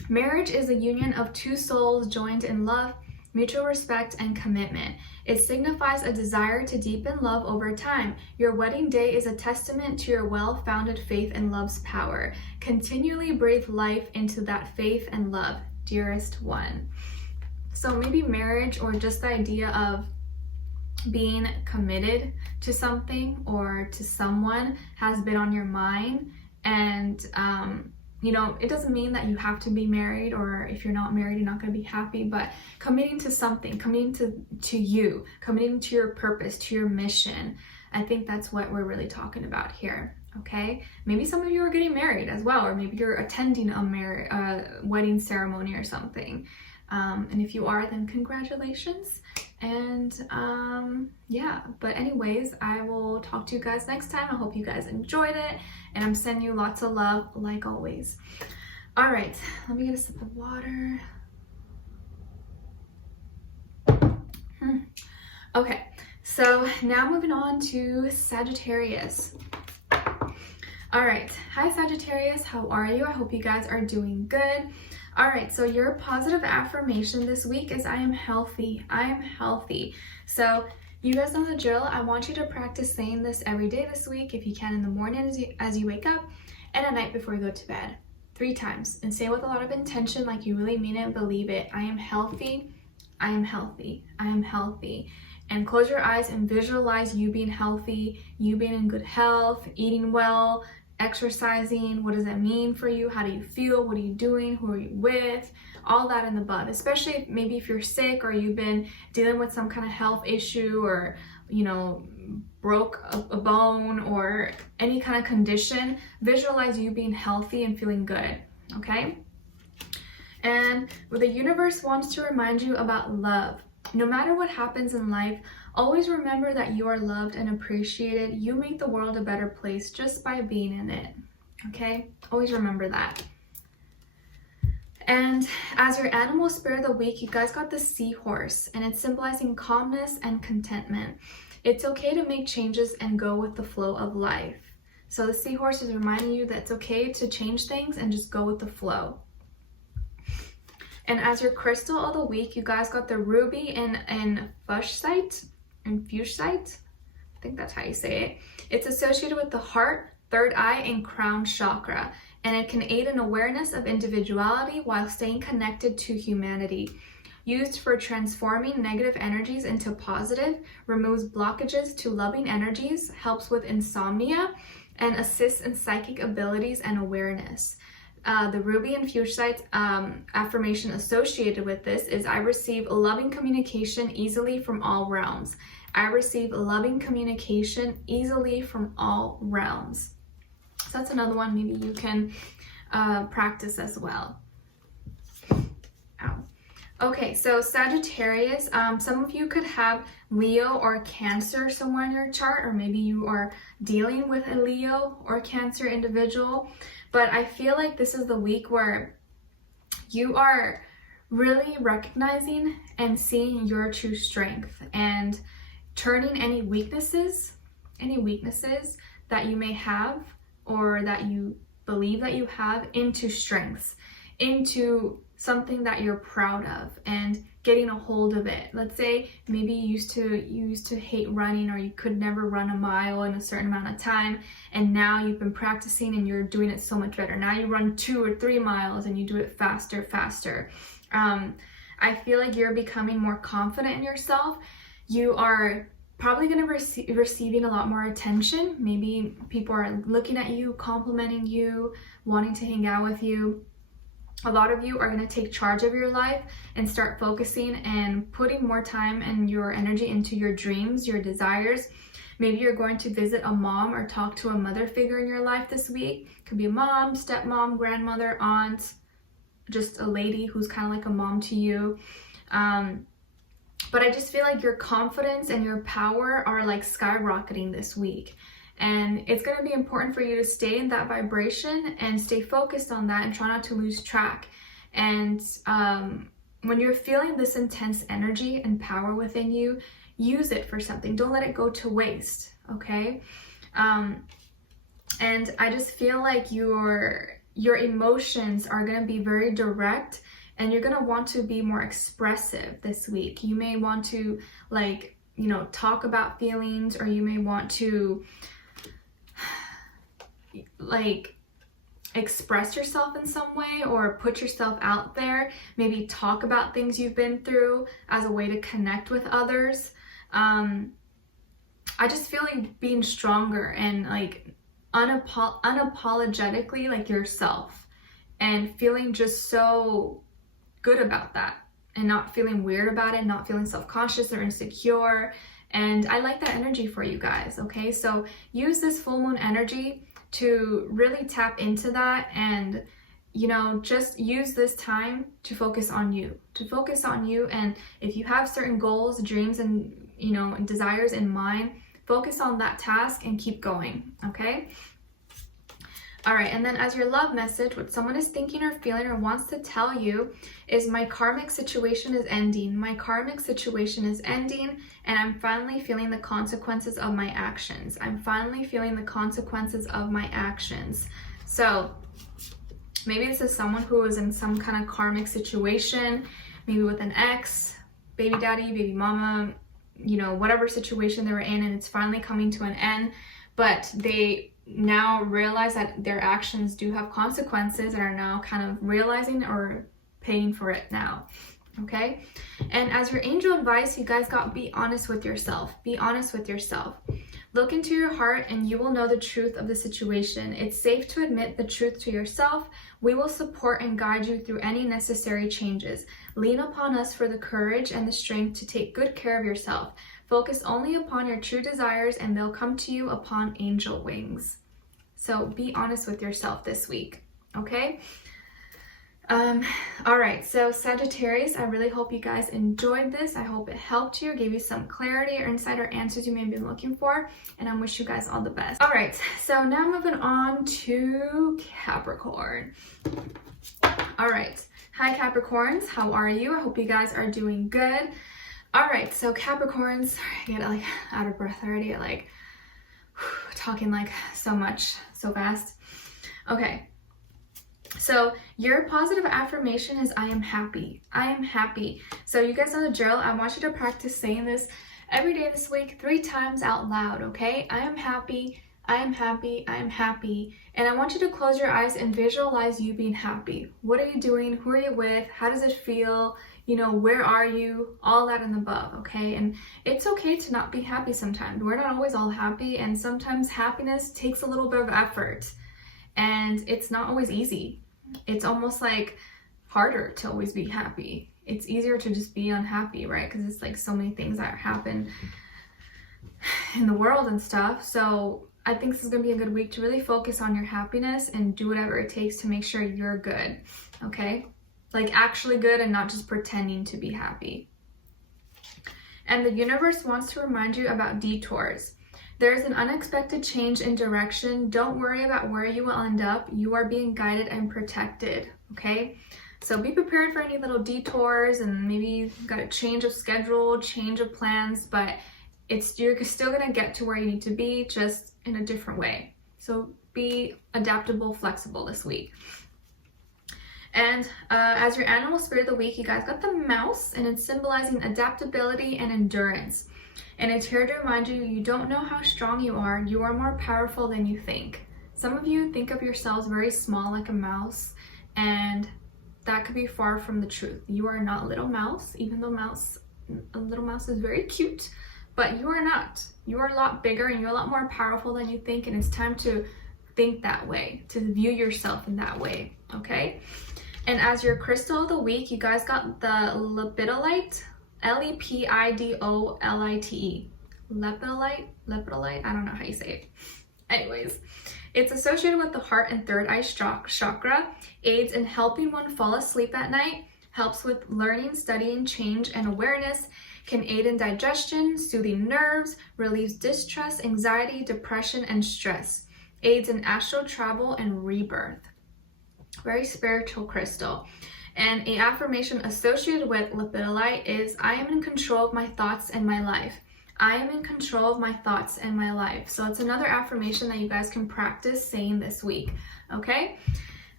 Marriage is a union of two souls joined in love, mutual respect, and commitment. It signifies a desire to deepen love over time. Your wedding day is a testament to your well-founded faith in love's power. Continually breathe life into that faith and love, dearest one. So maybe marriage, or just the idea of being committed to something or to someone, has been on your mind. And you know, it doesn't mean that you have to be married, or if you're not married, you're not going to be happy, but committing to something, committing to you, committing to your purpose, to your mission. I think that's what we're really talking about here. Okay. Maybe some of you are getting married as well, or maybe you're attending a wedding ceremony or something. And if you are, then congratulations. And yeah, but anyways, I will talk to you guys next time. I hope you guys enjoyed it, and I'm sending you lots of love like always. All right, let me get a sip of water. Okay, so now moving on to Sagittarius. All right, hi Sagittarius, how are you? I hope you guys are doing good. All right, so your positive affirmation this week is, I am healthy. I am healthy. So you guys know the drill. I want you to practice saying this every day this week, if you can, in the morning as you wake up, and at night before you go to bed, 3 times. And say it with a lot of intention, like you really mean it and believe it. I am healthy. I am healthy. I am healthy. And close your eyes and visualize you being healthy, you being in good health, eating well, exercising. What does that mean for you? How do you feel? What are you doing? Who are you with? All that in the bud, especially maybe if you're sick, or you've been dealing with some kind of health issue, or, you know, broke a bone, or any kind of condition. Visualize you being healthy and feeling good, okay? And the universe wants to remind you about love. No matter what happens in life, always remember that you are loved and appreciated. You make the world a better place just by being in it, okay? Always remember that. And as your animal spirit of the week, you guys got the seahorse, and it's symbolizing calmness and contentment. It's okay to make changes and go with the flow of life. So the seahorse is reminding you that it's okay to change things and just go with the flow. And as your crystal of the week, you guys got the ruby and fuchsite, I think that's how you say it. It's associated with the heart, third eye, and crown chakra, and it can aid in awareness of individuality while staying connected to humanity. Used for transforming negative energies into positive, removes blockages to loving energies, helps with insomnia, and assists in psychic abilities and awareness. The ruby and fuchsite affirmation associated with this is, I receive loving communication easily from all realms. I receive loving communication easily from all realms. So that's another one maybe you can practice as well. Ow. Okay, so Sagittarius, some of you could have Leo or Cancer somewhere in your chart, or maybe you are dealing with a Leo or Cancer individual. But I feel like this is the week where you are really recognizing and seeing your true strength, and turning any weaknesses that you may have, or that you believe that you have, into strengths, into something that you're proud of and getting a hold of it. Let's say maybe you used to hate running, or you could never run a mile in a certain amount of time, and now you've been practicing and you're doing it so much better. Now you run 2 or 3 miles and you do it faster. I feel like you're becoming more confident in yourself. You are probably going to receiving a lot more attention. Maybe people are looking at you, complimenting you, wanting to hang out with you. A lot of you are going to take charge of your life and start focusing and putting more time and your energy into your dreams, your desires. Maybe you're going to visit a mom or talk to a mother figure in your life this week. Could be a mom, stepmom, grandmother, aunt, just a lady who's kind of like a mom to you. But I just feel like your confidence and your power are like skyrocketing this week. And it's going to be important for you to stay in that vibration and stay focused on that and try not to lose track. And when you're feeling this intense energy and power within you, use it for something. Don't let it go to waste, okay? And I just feel like your emotions are going to be very direct, and you're going to want to be more expressive this week. You may want to, like, you know, talk about feelings, or you may want to like express yourself in some way, or put yourself out there. Maybe talk about things you've been through as a way to connect with others. I just feel like being stronger and like unapologetically like yourself, and feeling just so good about that, and not feeling weird about it, not feeling self-conscious or insecure. And I like that energy for you guys, okay? So use this full moon energy to really tap into that, and, you know, just use this time to focus on you, and if you have certain goals, dreams, and, you know, desires in mind, focus on that task and keep going, okay? All right, and then as your love message, what someone is thinking or feeling or wants to tell you is, my karmic situation is ending. My karmic situation is ending, and I'm finally feeling the consequences of my actions. I'm finally feeling the consequences of my actions. So maybe this is someone who is in some kind of karmic situation, maybe with an ex, baby daddy, baby mama, you know, whatever situation they were in, and it's finally coming to an end, but they now realize that their actions do have consequences, and are now kind of realizing or paying for it now, okay? And as your angel advice, you guys got, be honest with yourself. Be honest with yourself. Look into your heart and you will know the truth of the situation. It's safe to admit the truth to yourself. We will support and guide you through any necessary changes. Lean upon us for the courage and the strength to take good care of yourself. Focus only upon your true desires, and they'll come to you upon angel wings. So be honest with yourself this week, okay? All right, so Sagittarius, I really hope you guys enjoyed this. I hope it helped you, gave you some clarity or insight or answers you may have been looking for, and I wish you guys all the best. All right, so now moving on to Capricorn. All right, hi Capricorns, how are you? I hope you guys are doing good. All right, so Capricorns, I get like out of breath already, like talking like so much, so fast. Okay, so your positive affirmation is, I am happy. I am happy. So you guys know the drill. I want you to practice saying this every day this week 3 times out loud, okay? I am happy. I am happy. I am happy. And I want you to close your eyes and visualize you being happy. What are you doing? Who are you with? How does it feel? You know, where are you? All that and above, okay? And it's okay to not be happy sometimes. We're not always all happy, and sometimes happiness takes a little bit of effort, and it's not always easy. It's almost like harder to always be happy. It's easier to just be unhappy, right? Because it's like so many things that happen in the world and stuff. So I think this is going to be a good week to really focus on your happiness and do whatever it takes to make sure you're good, okay? Like actually good, and not just pretending to be happy. And the universe wants to remind you about detours. There's an unexpected change in direction. Don't worry about where you will end up. You are being guided and protected, okay? So be prepared for any little detours, and maybe you've got a change of schedule, change of plans, but you're still gonna get to where you need to be, just in a different way. So be adaptable, flexible this week. And as your animal spirit of the week, you guys got the mouse, and it's symbolizing adaptability and endurance. And it's here to remind you, you don't know how strong you are. You are more powerful than you think. Some of you think of yourselves very small, like a mouse, and that could be far from the truth. You are not a little mouse, even though a little mouse is very cute, but you are not. You are a lot bigger and you're a lot more powerful than you think, and it's time to think that way, to view yourself in that way, okay? And as your crystal of the week, you guys got the lepidolite, Lepidolite. Lepidolite, I don't know how you say it. Anyways, it's associated with the heart and third eye chakra, aids in helping one fall asleep at night, helps with learning, studying, change, and awareness, can aid in digestion, soothing nerves, relieves distress, anxiety, depression, and stress, aids in astral travel and rebirth. Very spiritual crystal. And an affirmation associated with lepidolite is, I am in control of my thoughts and my life. I am in control of my thoughts and my life. So it's another affirmation that you guys can practice saying this week, okay?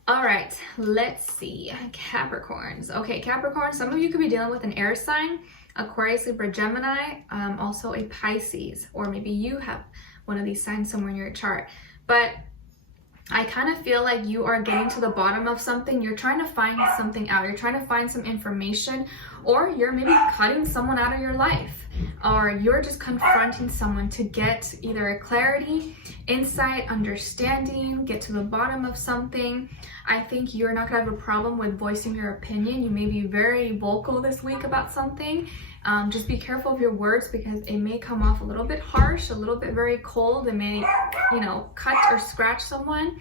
All right, let's see, Capricorns. Okay, Capricorn, some of you could be dealing with an air sign, Aquarius, Libra, Gemini, also a Pisces, or maybe you have one of these signs somewhere in your chart. But I kind of feel like you are getting to the bottom of something. You're trying to find something out. You're trying to find some information, or you're maybe cutting someone out of your life, or you're just confronting someone to get either a clarity, insight, understanding, get to the bottom of something. I think you're not gonna have a problem with voicing your opinion. You may be very vocal this week about something. Just be careful of your words, because it may come off a little bit harsh, a little bit very cold. It may, you know, cut or scratch someone.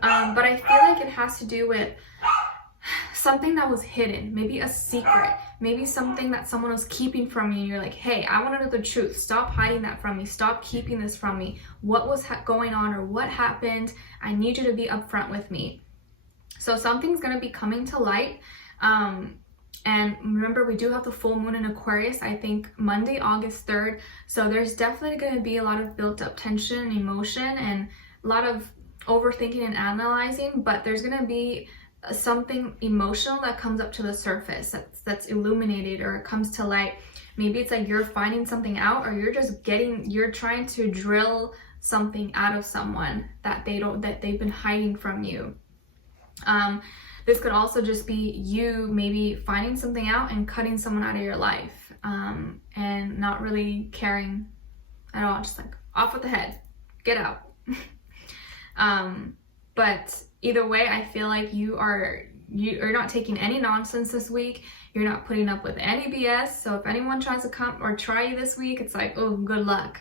But I feel like it has to do with something that was hidden, maybe a secret, maybe something that someone was keeping from you, and you're like, hey, I want to know the truth. Stop hiding that from me. Stop keeping this from me. What was going on, or what happened? I need you to be upfront with me. So something's going to be coming to light. And remember, we do have the full moon in Aquarius, I think Monday, August 3rd. So there's definitely going to be a lot of built up tension and emotion, and a lot of overthinking and analyzing, but there's going to be something emotional that comes up to the surface, that's illuminated, or it comes to light. Maybe it's like you're finding something out, or you're trying to drill something out of someone that they've been hiding from you. This could also just be you maybe finding something out and cutting someone out of your life, and not really caring at all, just like off with the head, get out. But either way, I feel like you're not taking any nonsense this week. You're not putting up with any BS. So if anyone tries to come or try you this week, it's like, oh, good luck.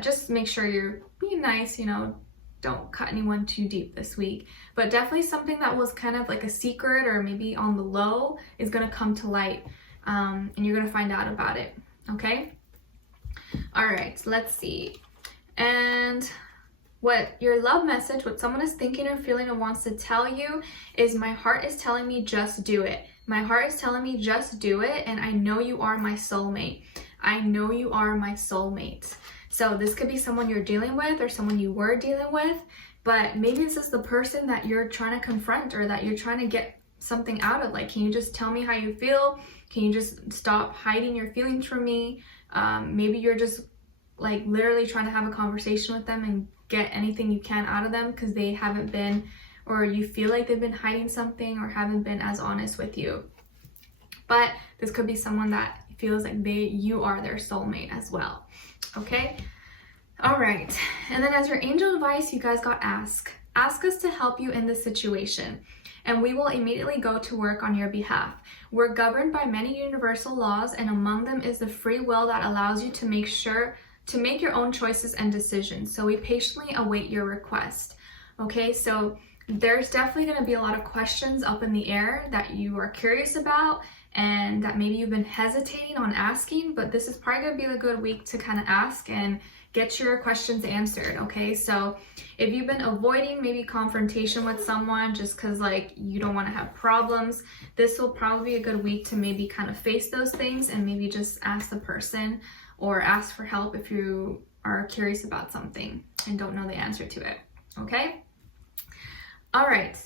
Just make sure you're being nice, you know, don't cut anyone too deep this week. But definitely something that was kind of like a secret, or maybe on the low, is going to come to light, and you're going to find out about it, okay? All right, let's see. And what your love message, what someone is thinking or feeling or wants to tell you is, my heart is telling me just do it. My heart is telling me just do it, and I know you are my soulmate. I know you are my soulmate. So this could be someone you're dealing with, or someone you were dealing with, but maybe this is the person that you're trying to confront, or that you're trying to get something out of. Like, can you just tell me how you feel? Can you just stop hiding your feelings from me? Maybe you're just like literally trying to have a conversation with them and get anything you can out of them, because they haven't been, or you feel like they've been hiding something, or haven't been as honest with you. But this could be someone that feels like you are their soulmate as well. Okay? All right. And then as your angel advice, you guys got ask. Ask us to help you in this situation, and we will immediately go to work on your behalf. We're governed by many universal laws, and among them is the free will that allows you to make your own choices and decisions. So we patiently await your request. Okay, so there's definitely going to be a lot of questions up in the air that you are curious about, and that maybe you've been hesitating on asking, but this is probably going to be a good week to kind of ask and get your questions answered. Okay, so if you've been avoiding maybe confrontation with someone just because like you don't want to have problems, this will probably be a good week to maybe kind of face those things, and maybe just ask the person, or ask for help if you are curious about something and don't know the answer to it. Okay? All right.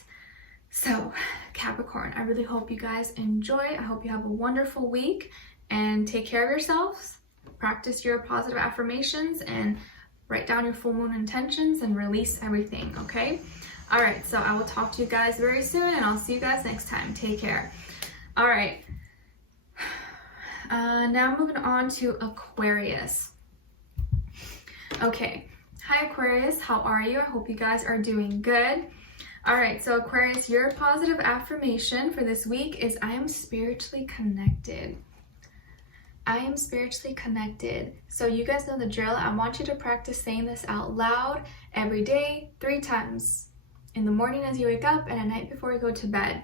So Capricorn, I really hope you guys enjoy. I hope you have a wonderful week and take care of yourselves. Practice your positive affirmations and write down your full moon intentions and release everything, okay? All right, so I will talk to you guys very soon and I'll see you guys next time. Take care. All right. Now moving on to Aquarius. Okay. Hi Aquarius, how are you? I hope you guys are doing good. All right, so Aquarius, your positive affirmation for this week is I am spiritually connected. I am spiritually connected. So you guys know the drill. I want you to practice saying this out loud every day, 3 times. In the morning as you wake up and at night before you go to bed.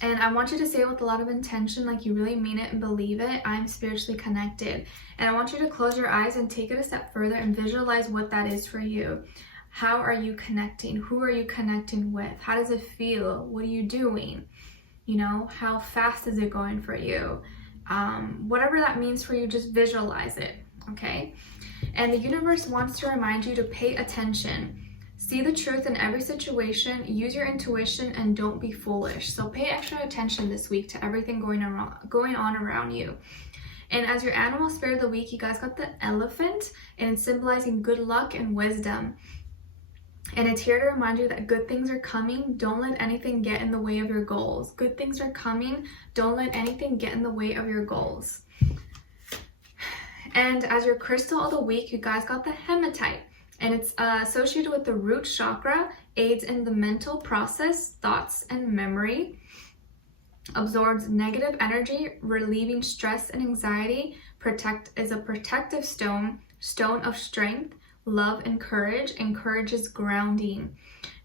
And I want you to say it with a lot of intention, like you really mean it and believe it. I'm spiritually connected. And I want you to close your eyes and take it a step further and visualize what that is for you. How are you connecting? Who are you connecting with? How does it feel? What are you doing? You know, how fast is it going for you? Whatever that means for you, just visualize it, okay? And the universe wants to remind you to pay attention. See the truth in every situation, use your intuition, and don't be foolish. So pay extra attention this week to everything going on around you. And as your animal spirit of the week, you guys got the elephant, and it's symbolizing good luck and wisdom. And it's here to remind you that good things are coming. Don't let anything get in the way of your goals. Good things are coming. Don't let anything get in the way of your goals. And as your crystal of the week, you guys got the hematite. And it's associated with the root chakra, aids in the mental process, thoughts, and memory, absorbs negative energy, relieving stress and anxiety, is a protective stone of strength, love, and courage, encourages grounding.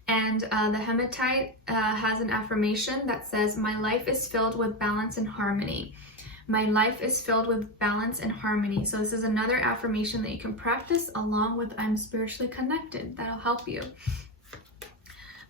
And the hematite has an affirmation that says, my life is filled with balance and harmony. My life is filled with balance and harmony. So this is another affirmation that you can practice along with I'm spiritually connected. That'll help you.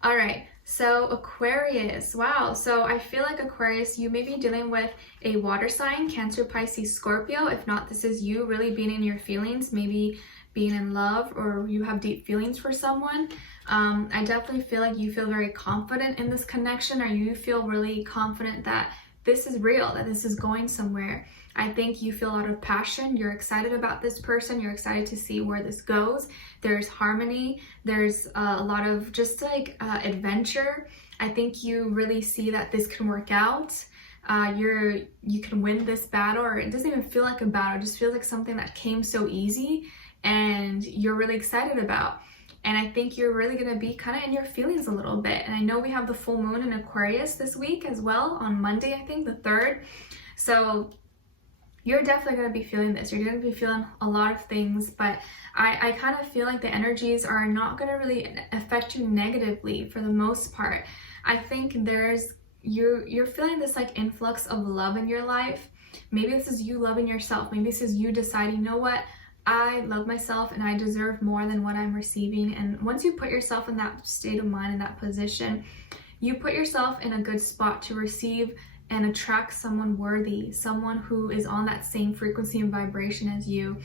All right, so Aquarius. Wow, so I feel like Aquarius, you may be dealing with a water sign, Cancer, Pisces, Scorpio. If not, this is you really being in your feelings, maybe being in love, or you have deep feelings for someone. I definitely feel like you feel very confident in this connection, or you feel really confident that this is real, that this is going somewhere. I think you feel a lot of passion. You're excited about this person. You're excited to see where this goes. There's harmony. There's a lot of just like adventure. I think you really see that this can work out. You can win this battle, or it doesn't even feel like a battle. It just feels like something that came so easy and you're really excited about. And I think you're really going to be kind of in your feelings a little bit. And I know we have the full moon in Aquarius this week as well on Monday, I think, the 3rd. So you're definitely going to be feeling this. You're going to be feeling a lot of things, but I kind of feel like the energies are not going to really affect you negatively for the most part. I think you're feeling this like influx of love in your life. Maybe this is you loving yourself. Maybe this is you deciding, you know what? I love myself and I deserve more than what I'm receiving. And once you put yourself in that state of mind, in that position, you put yourself in a good spot to receive and attract someone worthy, someone who is on that same frequency and vibration as you.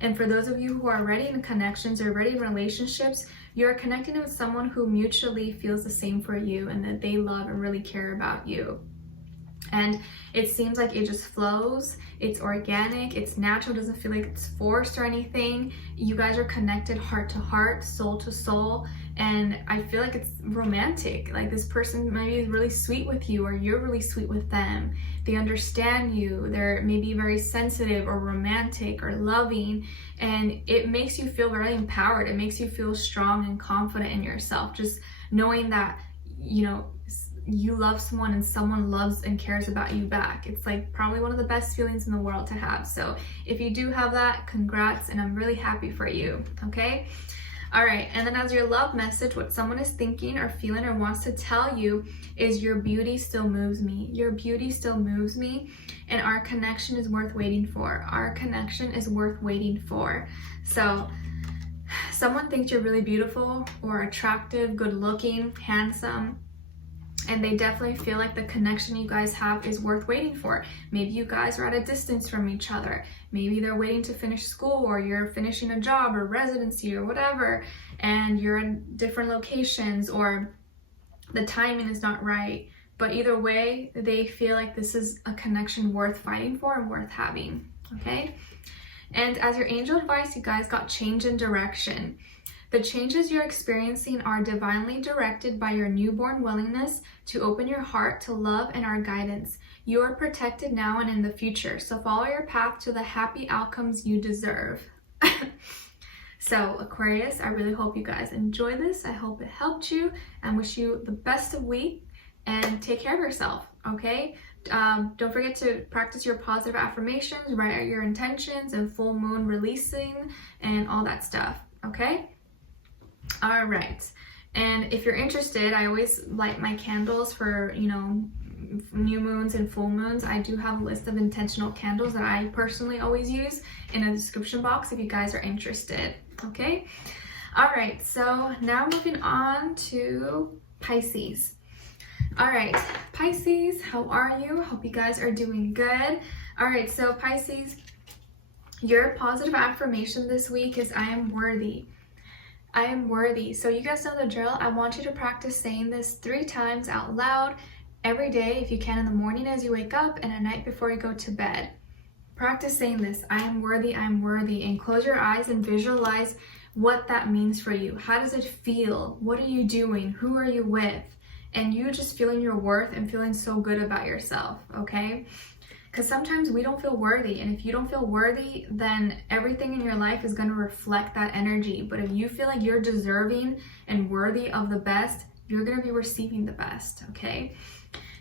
And for those of you who are already in connections or already in relationships, you're connecting with someone who mutually feels the same for you and that they love and really care about you. And it seems like it just flows. It's organic, it's natural, doesn't feel like it's forced or anything. You guys are connected heart to heart, soul to soul, and I feel like it's romantic. Like this person maybe is really sweet with you, or you're really sweet with them. They understand you. They're maybe very sensitive or romantic or loving, and it makes you feel very empowered. It makes you feel strong and confident in yourself, just knowing that, you know, you love someone and someone loves and cares about you back. It's like probably one of the best feelings in the world to have. So if you do have that, congrats, and I'm really happy for you, okay? All right, and then as your love message, what someone is thinking or feeling or wants to tell you is your beauty still moves me. Your beauty still moves me, and our connection is worth waiting for. Our connection is worth waiting for. So someone thinks you're really beautiful or attractive, good looking, handsome, and they definitely feel like the connection you guys have is worth waiting for. Maybe you guys are at a distance from each other. Maybe they're waiting to finish school, or you're finishing a job or residency or whatever, and you're in different locations, or the timing is not right. But either way, they feel like this is a connection worth fighting for and worth having, okay? And as your angel advice, you guys got change in direction. The changes you're experiencing are divinely directed by your newborn willingness to open your heart to love and our guidance. You are protected now and in the future, so follow your path to the happy outcomes you deserve. So Aquarius, I really hope you guys enjoy this. I hope it helped you and wish you the best of week, and take care of yourself, okay? Don't forget to practice your positive affirmations, write out your intentions, and full moon releasing and all that stuff, okay? All right. And if you're interested, I always light my candles for, you know, new moons and full moons. I do have a list of intentional candles that I personally always use in a description box if you guys are interested, okay? All right, so now moving on to Pisces. All right, Pisces, how are you? Hope you guys are doing good. All right, so Pisces, your positive affirmation this week is I am worthy. I am worthy. So you guys know the drill. I want you to practice saying this 3 times out loud every day, if you can, in the morning as you wake up and at night before you go to bed. Practice saying this, I am worthy, I'm worthy, and close your eyes and visualize what that means for you. How does it feel? What are you doing? Who are you with? And you just feeling your worth and feeling so good about yourself, okay? Because sometimes we don't feel worthy, and if you don't feel worthy, then everything in your life is going to reflect that energy. But if you feel like you're deserving and worthy of the best, you're going to be receiving the best, okay?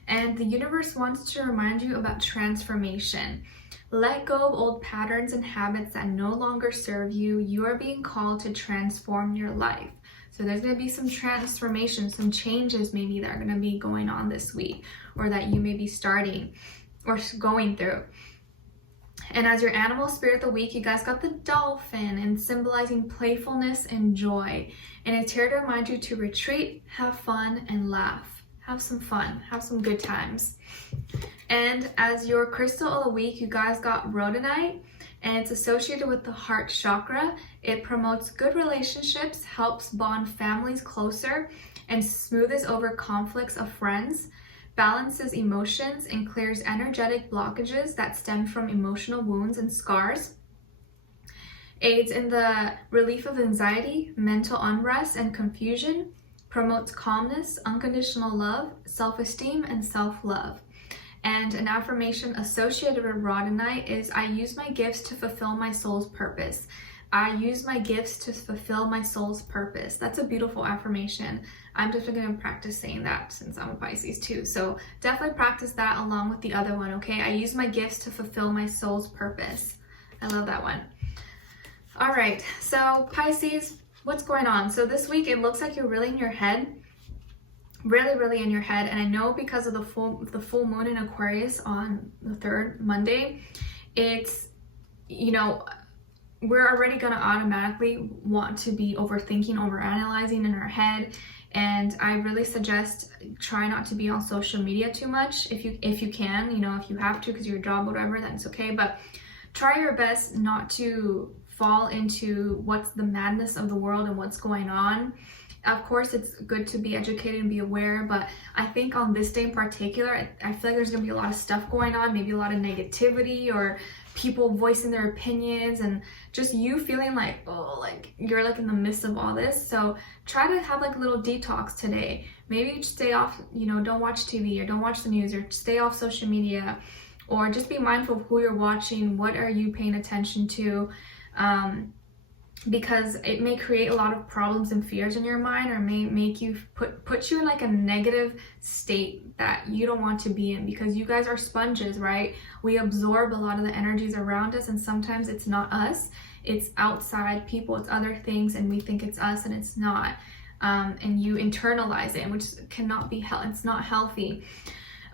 And the universe wants to remind you about transformation. Let go of old patterns and habits that no longer serve you. You are being called to transform your life. So there's going to be some transformation, some changes maybe that are going to be going on this week, or that you may be starting or going through. And as your animal spirit of the week, you guys got the dolphin, and symbolizing playfulness and joy. And it's here to remind you to retreat, have fun, and laugh. Have some fun, have some good times. And as your crystal of the week, you guys got rhodonite, and it's associated with the heart chakra. It promotes good relationships, helps bond families closer, and smoothes over conflicts of friends, balances emotions, and clears energetic blockages that stem from emotional wounds and scars, aids in the relief of anxiety, mental unrest, and confusion, promotes calmness, unconditional love, self-esteem, and self-love. And an affirmation associated with rhodonite is, I use my gifts to fulfill my soul's purpose. I use my gifts to fulfill my soul's purpose. That's a beautiful affirmation. I'm definitely going to practice saying that since I'm a Pisces too. So definitely practice that along with the other one, okay? I use my gifts to fulfill my soul's purpose. I love that one. All right, so Pisces, what's going on? So this week, it looks like you're really in your head. Really in your head. And I know because of the full moon in Aquarius on the 3rd Monday, it's, you know, we're already going to automatically want to be overthinking, overanalyzing in our head. And I really suggest try not to be on social media too much if you can, you know, if you have to because your job, whatever, that's okay. But try your best not to fall into what's the madness of the world and what's going on. Of course, it's good to be educated and be aware, but I think on this day in particular, I feel like there's going to be a lot of stuff going on, maybe a lot of negativity or people voicing their opinions and just you feeling like, oh, like you're like in the midst of all this. So try to have like a little detox today. Maybe stay off, you know, don't watch TV or don't watch the news or stay off social media, or just be mindful of who you're watching, what are you paying attention to, because it may create a lot of problems and fears in your mind, or may make you put you in like a negative state that you don't want to be in, because you guys are sponges, right? We absorb a lot of the energies around us, and sometimes it's not us, it's outside people, it's other things, and we think it's us and it's not, and you internalize it, which cannot be it's not healthy.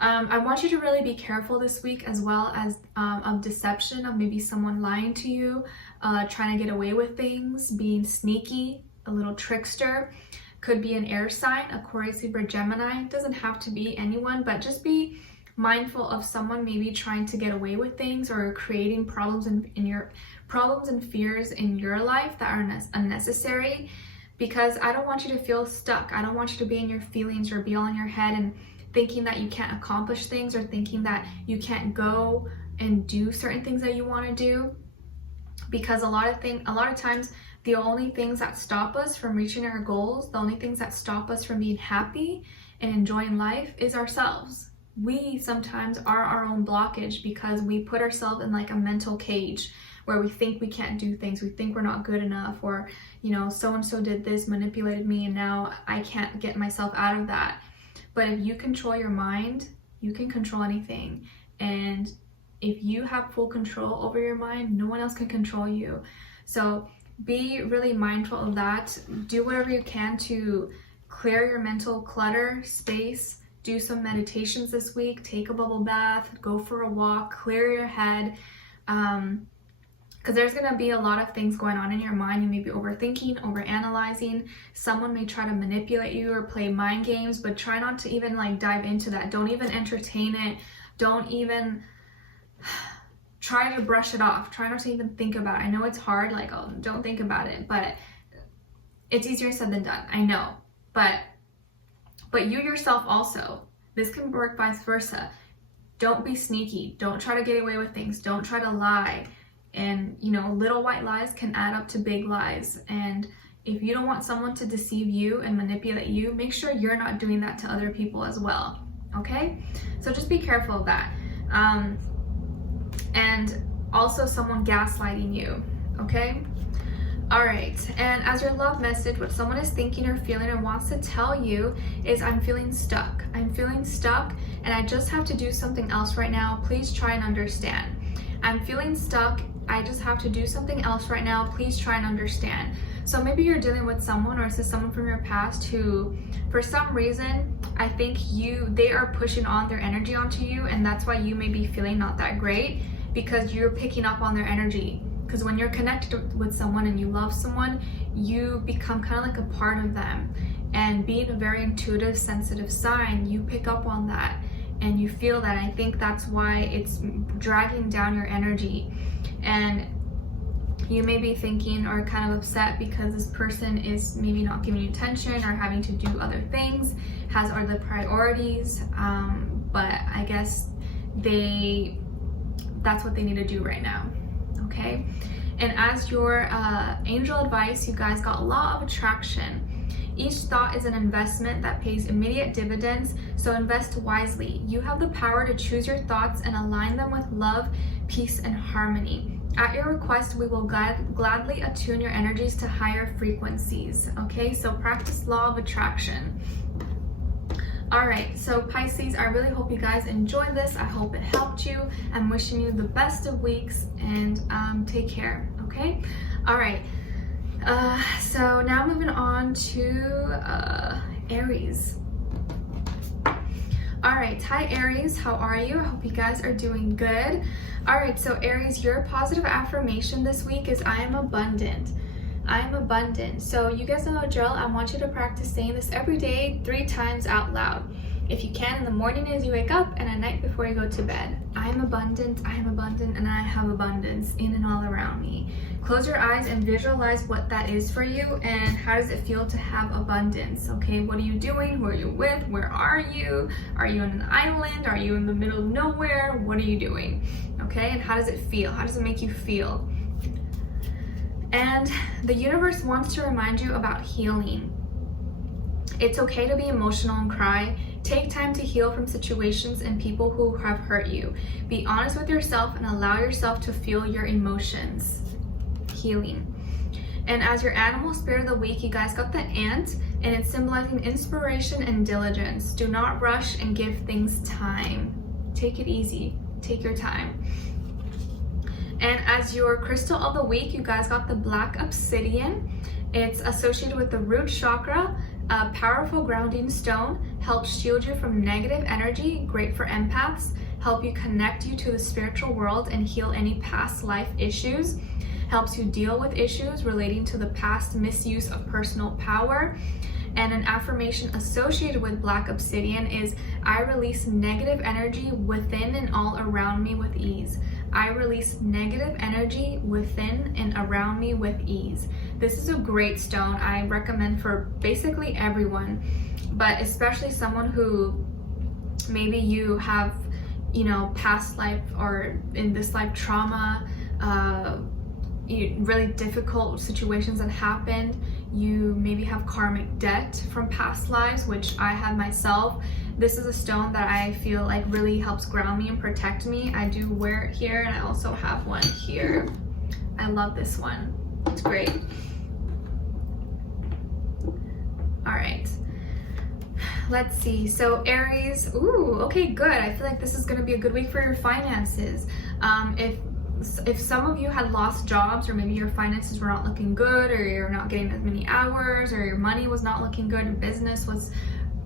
I want you to really be careful this week, as well as of deception, of maybe someone lying to you, trying to get away with things, being sneaky, a little trickster. Could be an air sign, Aquarius, Libra, Gemini. It doesn't have to be anyone, but just be mindful of someone maybe trying to get away with things or creating problems and fears in your life that are unnecessary. because I don't want you to feel stuck. I don't want you to be in your feelings or be all in your head and thinking that you can't accomplish things, or thinking that you can't go and do certain things that you want to do. Because a lot of times the only things that stop us from reaching our goals, the only things that stop us from being happy and enjoying life is ourselves. We sometimes are our own blockage because we put ourselves in like a mental cage where we think we can't do things, we think we're not good enough, or you know, so-and-so did this, manipulated me, and now I can't get myself out of that. But if you control your mind, you can control anything. And if you have full control over your mind, no one else can control you. So be really mindful of that. Do whatever you can to clear your mental clutter space. Do some meditations this week, take a bubble bath, go for a walk, clear your head. Because there's going to be a lot of things going on in your mind. You may be overthinking, overanalyzing. Someone may try to manipulate you or play mind games, but try not to even like dive into that. Don't even entertain it. Don't even try to brush it off. Try not to even think about it. I know it's hard, like, oh, don't think about it, but it's easier said than done. I know, but you yourself also, this can work vice versa. Don't be sneaky. Don't try to get away with things. Don't try to lie. And you know, little white lies can add up to big lies. And if you don't want someone to deceive you and manipulate you, make sure you're not doing that to other people as well. Okay? So just be careful of that. And also someone gaslighting you. Okay? All right, and as your love message, what someone is thinking or feeling and wants to tell you is, I'm feeling stuck. I'm feeling stuck and I just have to do something else right now. Please try and understand. I'm feeling stuck. I just have to do something else right now. Please try and understand. So maybe you're dealing with someone, or this is someone from your past who, for some reason, I think they are pushing on their energy onto you, and that's why you may be feeling not that great, because you're picking up on their energy. Because when you're connected with someone and you love someone, you become kind of like a part of them. And being a very intuitive, sensitive sign, you pick up on that and you feel that. I think that's why it's dragging down your energy. And you may be thinking or kind of upset because this person is maybe not giving you attention or having to do other things, has other priorities. But I guess that's what they need to do right now. Okay, and as your angel advice, you guys got law of attraction. Each thought is an investment that pays immediate dividends, so invest wisely. You have the power to choose your thoughts and align them with love, peace, and harmony. At your request, we will gladly attune your energies to higher frequencies. Okay, so practice law of attraction. All right, so Pisces, I really hope you guys enjoyed this. I hope it helped you. I'm wishing you the best of weeks, and take care, okay? All right, so now moving on to Aries. All right, hi Aries, how are you? I hope you guys are doing good. All right, so Aries, your positive affirmation this week is, I am abundant. I am abundant. So you guys know the drill. I want you to practice saying this every day 3 times out loud. If you can, in the morning as you wake up, and at night before you go to bed. I am abundant, and I have abundance in and all around me. Close your eyes and visualize what that is for you, and how does it feel to have abundance? Okay, what are you doing? Who are you with? Where are you? Are you on an island? Are you in the middle of nowhere? What are you doing? Okay, and how does it feel? How does it make you feel? And the universe wants to remind you about healing. It's okay to be emotional and cry. Take time to heal from situations and people who have hurt you. Be honest with yourself and allow yourself to feel your emotions. Healing. And as your animal spirit of the week, you guys got the ant, and it's symbolizing inspiration and diligence. Do not rush and give things time. Take it easy. Take your time. And as your crystal of the week, you guys got the black obsidian. It's associated with the root chakra, a powerful grounding stone, helps shield you from negative energy, great for empaths, help you connect you to the spiritual world and heal any past life issues, helps you deal with issues relating to the past misuse of personal power. And an affirmation associated with black obsidian is, I release negative energy within and all around me with ease. I release negative energy within and around me with ease. This is a great stone. I recommend for basically everyone, but especially someone who maybe you have, you know, past life or in this life trauma, really difficult situations that happened. You maybe have karmic debt from past lives, which I have myself. This is a stone that I feel like really helps ground me and protect me. I do wear it here, and I also have one here. I love this one. It's great. All right. Let's see. So Aries, ooh, okay, good. I feel like this is going to be a good week for your finances. If some of you had lost jobs, or maybe your finances were not looking good, or you're not getting as many hours, or your money was not looking good, your business was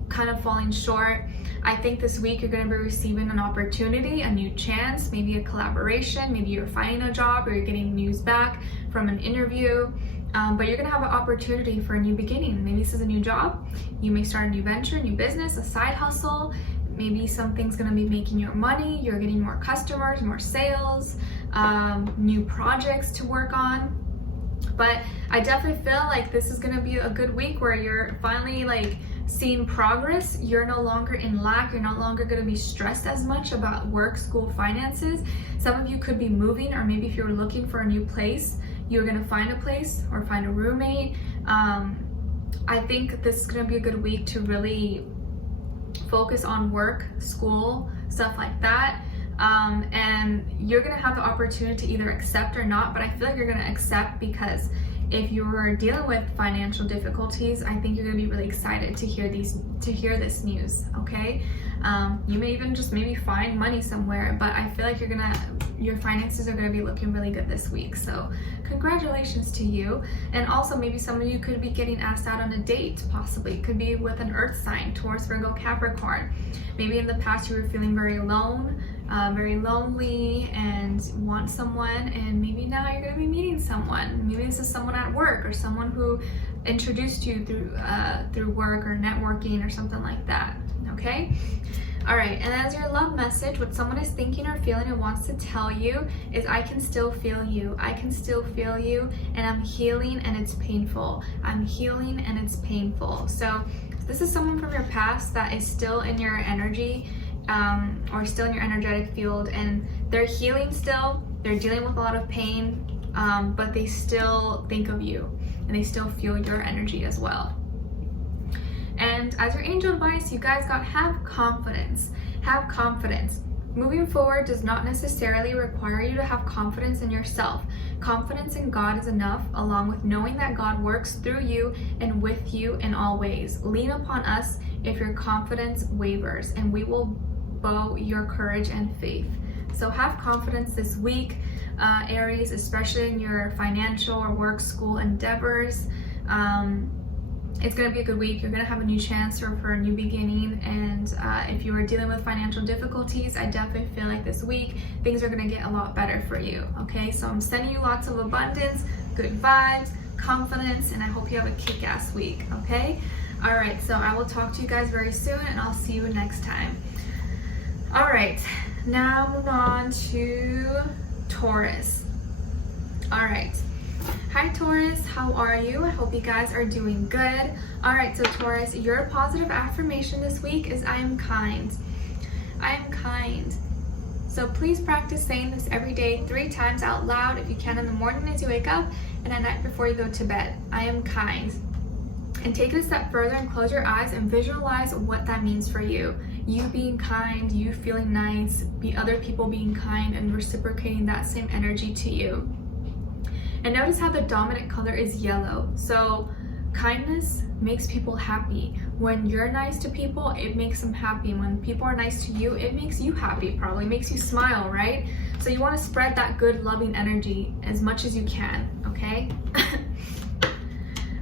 kind of falling short, I think this week you're going to be receiving an opportunity, a new chance, maybe a collaboration, maybe you're finding a job, or you're getting news back from an interview. But you're going to have an opportunity for a new beginning. Maybe this is a new job. You may start a new venture, a new business, a side hustle. Maybe something's going to be making your money. You're getting more customers, more sales, new projects to work on. But I definitely feel like this is going to be a good week where you're finally like seeing progress. You're no longer in lack. You're no longer going to be stressed as much about work, school, finances. Some of you could be moving, or maybe if you're looking for a new place, you're going to find a place or find a roommate. I think this is going to be a good week to really focus on work, school, stuff like that. And you're going to have the opportunity to either accept or not, but I feel like you're going to accept, because if you're dealing with financial difficulties, I think you're going to be really excited to hear this news, okay? You may even just maybe find money somewhere, but I feel like your finances are going to be looking really good this week. So congratulations to you. And also maybe some of you could be getting asked out on a date, possibly. It could be with an earth sign, Taurus, Virgo, Capricorn. Maybe in the past you were feeling very alone, very lonely, and want someone, and maybe now you're going to be meeting someone. Maybe this is someone at work, or someone who introduced you through work or networking or something like that. Okay? All right, and as your love message, what someone is thinking or feeling and wants to tell you is, I can still feel you. I can still feel you, and I'm healing, and it's painful. I'm healing, and it's painful. So this is someone from your past that is still in your energy, or still in your energetic field, and they're healing still. They're dealing with a lot of pain, but they still think of you, and they still feel your energy as well. And as your angel advice, you guys got have confidence. Have confidence. Moving forward does not necessarily require you to have confidence in yourself. Confidence in God is enough, along with knowing that God works through you and with you in all ways. Lean upon us if your confidence wavers, and we will bow your courage and faith. So have confidence this week, Aries, especially in your financial or work, school endeavors. It's going to be a good week. You're going to have a new chance for a new beginning. And if you are dealing with financial difficulties, I definitely feel like this week things are going to get a lot better for you. Okay, so I'm sending you lots of abundance, good vibes, confidence, and I hope you have a kick-ass week. Okay, all right, so I will talk to you guys very soon, and I'll see you next time. All right, now move on to Taurus. All right. Hi Taurus, how are you? I hope you guys are doing good. All right, so Taurus, your positive affirmation this week is, I am kind. I am kind. So please practice saying this every day 3 times out loud, if you can, in the morning as you wake up, and at night before you go to bed. I am kind. And take it a step further and close your eyes and visualize what that means for you. You being kind, you feeling nice, other people being kind, and reciprocating that same energy to you. And notice how the dominant color is yellow. So kindness makes people happy. When you're nice to people, it makes them happy. And when people are nice to you, it makes you happy, probably makes you smile, right? So you want to spread that good, loving energy as much as you can, okay?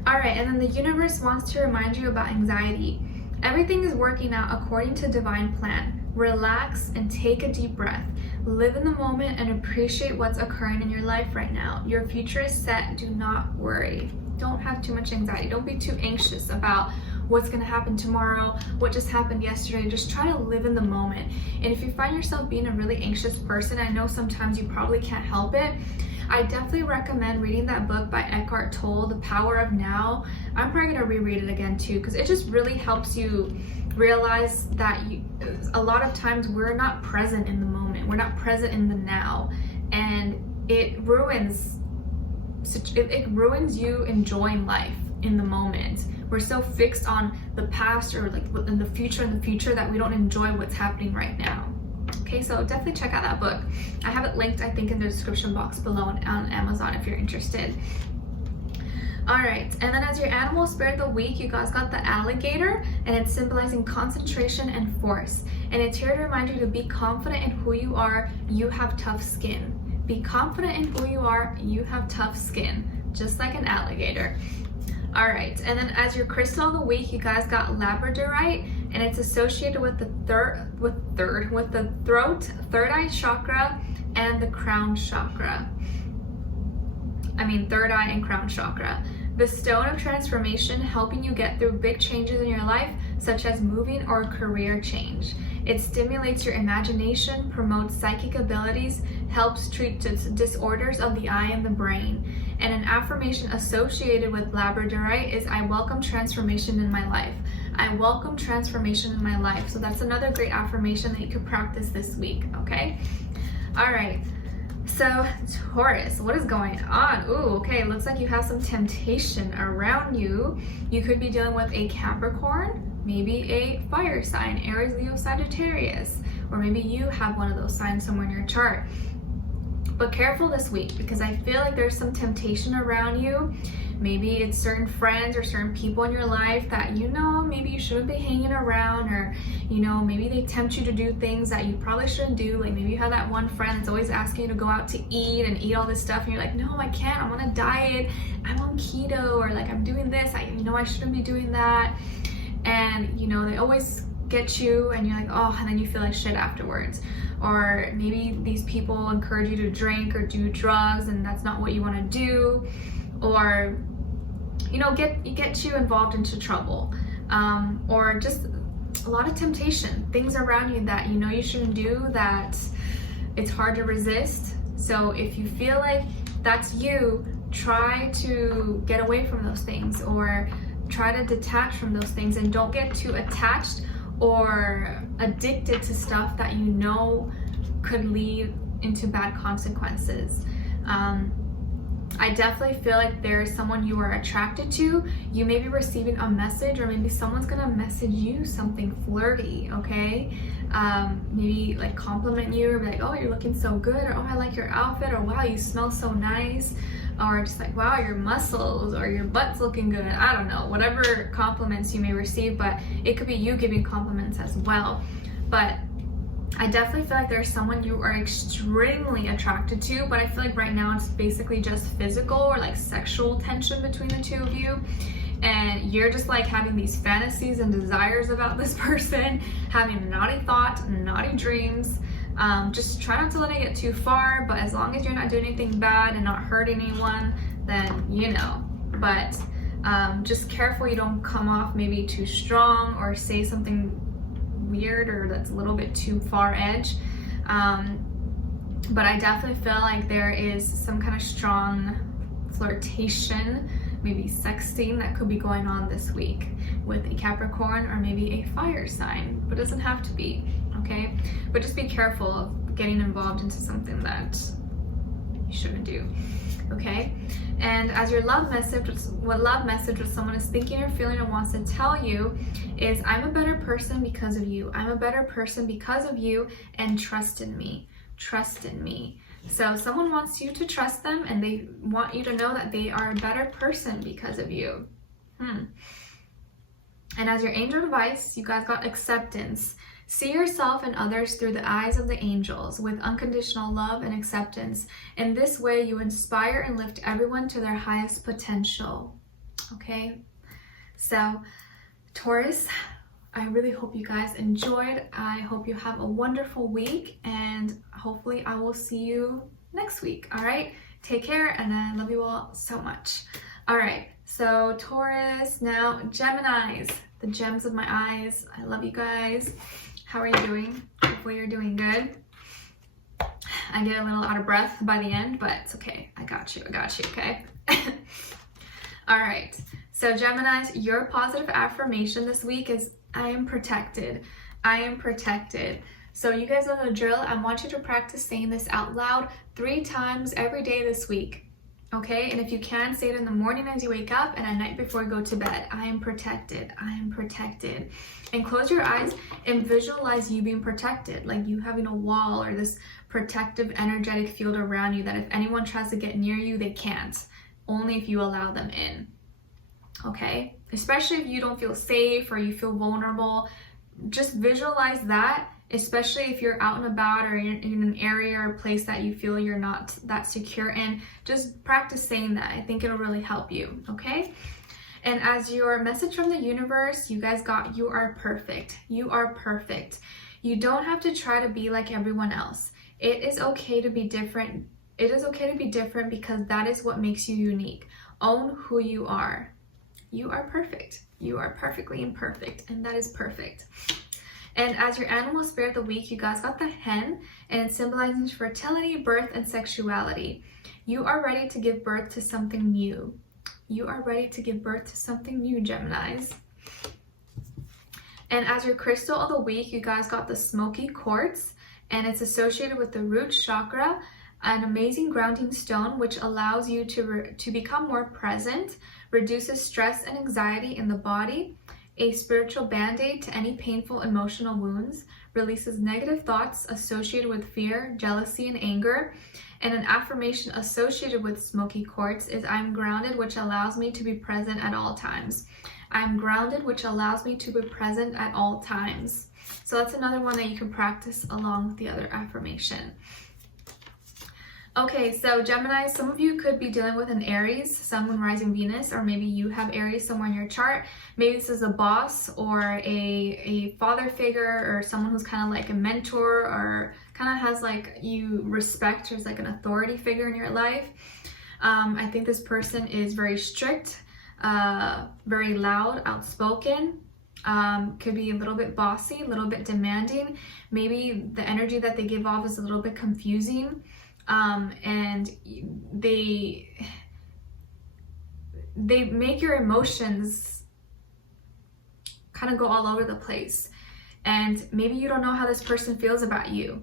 All right, and then the universe wants to remind you about anxiety. Everything is working out according to divine plan. Relax and take a deep breath. Live in the moment and appreciate what's occurring in your life right now. Your future is set. Do not worry. Don't have too much anxiety. Don't be too anxious about what's going to happen tomorrow, what just happened yesterday. Just try to live in the moment. And if you find yourself being a really anxious person, I know sometimes you probably can't help it, I definitely recommend reading that book by Eckhart Tolle, The Power of Now. I'm probably going to reread it again too, because it just really helps you realize that a lot of times we're not present in the moment. We're not present in the now. And it ruins you enjoying life in the moment. We're so fixed on the past or like in the future that we don't enjoy what's happening right now. Okay, so definitely check out that book. I have it linked, I think, in the description box below on Amazon if you're interested. All right, and then as your animal spirit of the week, you guys got the alligator, and it's symbolizing concentration and force. And it's here to remind you to be confident in who you are. You have tough skin. Be confident in who you are. You have tough skin, just like an alligator. All right, and then as your crystal of the week, you guys got labradorite, and it's associated with the throat, third eye chakra, and the crown chakra. Third eye and crown chakra. The stone of transformation, helping you get through big changes in your life, such as moving or career change. It stimulates your imagination, promotes psychic abilities, helps treat disorders of the eye and the brain. And an affirmation associated with labradorite is, I welcome transformation in my life. I welcome transformation in my life. So that's another great affirmation that you could practice this week, okay? All right. So Taurus, what is going on? Ooh, okay, looks like you have some temptation around you. You could be dealing with a Capricorn, maybe a fire sign, Aries, Leo, Sagittarius, or maybe you have one of those signs somewhere in your chart. But careful this week, because I feel like there's some temptation around you. Maybe it's certain friends or certain people in your life that maybe you shouldn't be hanging around, or maybe they tempt you to do things that you probably shouldn't do. Like maybe you have that one friend that's always asking you to go out to eat and eat all this stuff, and you're like, no, I can't, I'm on a diet, I'm on keto, or like I'm doing this, I shouldn't be doing that. And they always get you, and you're like, oh, and then you feel like shit afterwards. Or maybe these people encourage you to drink or do drugs, and that's not what you want to do. Or get you involved into trouble, or just a lot of temptation, things around you that you shouldn't do, that it's hard to resist. So if you feel like that's you, try to get away from those things, or try to detach from those things, and don't get too attached or addicted to stuff that could lead into bad consequences. I definitely feel like there is someone you are attracted to. You may be receiving a message, or maybe someone's gonna message you something flirty, okay? Maybe like compliment you, or be like, oh, you're looking so good, or oh, I like your outfit, or wow, you smell so nice, or just like, wow, your muscles, or your butt's looking good. I don't know, whatever compliments you may receive, but it could be you giving compliments as well. But I definitely feel like there's someone you are extremely attracted to, but I feel like right now it's basically just physical or like sexual tension between the two of you. And you're just like having these fantasies and desires about this person, having naughty thoughts, naughty dreams. Just try not to let it get too far, but as long as you're not doing anything bad and not hurting anyone, then But just careful you don't come off maybe too strong, or say something weird or that's a little bit too far edge. But I definitely feel like there is some kind of strong flirtation, maybe sexting, that could be going on this week with a Capricorn or maybe a fire sign, but it doesn't have to be, okay? But just be careful of getting involved into something that you shouldn't do, okay? And as your love message, what someone is thinking or feeling and wants to tell you is, I'm a better person because of you. I'm a better person because of you, and trust in me. Trust in me. So someone wants you to trust them, and they want you to know that they are a better person because of you. And as your angel advice, you guys got acceptance. See yourself and others through the eyes of the angels with unconditional love and acceptance. In this way, you inspire and lift everyone to their highest potential. Okay? So, Taurus, I really hope you guys enjoyed. I hope you have a wonderful week, and hopefully I will see you next week. All right? Take care, and I love you all so much. All right. So, Taurus, now Geminis. the gems of my eyes. I love you guys. How are you doing? Hopefully you're doing good. I get a little out of breath by the end, but it's okay. I got you, okay? All right, so Geminis, your positive affirmation this week is, I am protected. I am protected. So you guys know the drill. I want you to practice saying this out loud 3 times every day this week. Okay, and if you can, say it in the morning as you wake up and at night before you go to bed. I am protected. I am protected. And close your eyes and visualize you being protected, like you having a wall or this protective energetic field around you that if anyone tries to get near you, they can't. Only if you allow them in. Okay? Especially if you don't feel safe or you feel vulnerable, just visualize that. Especially if you're out and about or in an area or place that you feel you're not that secure in, just practice saying that. I think it'll really help you, okay? And as your message from the universe, you guys got, you are perfect. You are perfect. You don't have to try to be like everyone else. It is okay to be different. It is okay to be different because that is what makes you unique. Own who you are. You are perfect. You are perfectly imperfect, and that is perfect. And as your animal spirit of the week, you guys got the hen, and it symbolizes fertility, birth, and sexuality. You are ready to give birth to something new. You are ready to give birth to something new, Geminis. And as your crystal of the week, you guys got the smoky quartz, and it's associated with the root chakra, an amazing grounding stone which allows you to become more present, reduces stress and anxiety in the body, a spiritual band-aid to any painful emotional wounds, releases negative thoughts associated with fear, jealousy, and anger. And an affirmation associated with smoky quartz is, I'm grounded, which allows me to be present at all times. I'm grounded, which allows me to be present at all times. So that's another one that you can practice along with the other affirmation. Okay, so Gemini, some of you could be dealing with an Aries, Sun, Moon, Rising, Venus, or maybe you have Aries somewhere in your chart. Maybe this is a boss or a father figure or someone who's kind of like a mentor or kind of has like you respect or is like an authority figure in your life. I think this person is very strict, very loud, outspoken. Could be a little bit bossy, a little bit demanding. Maybe the energy that they give off is a little bit confusing. And they make your emotions kind of go all over the place, and maybe you don't know how this person feels about you,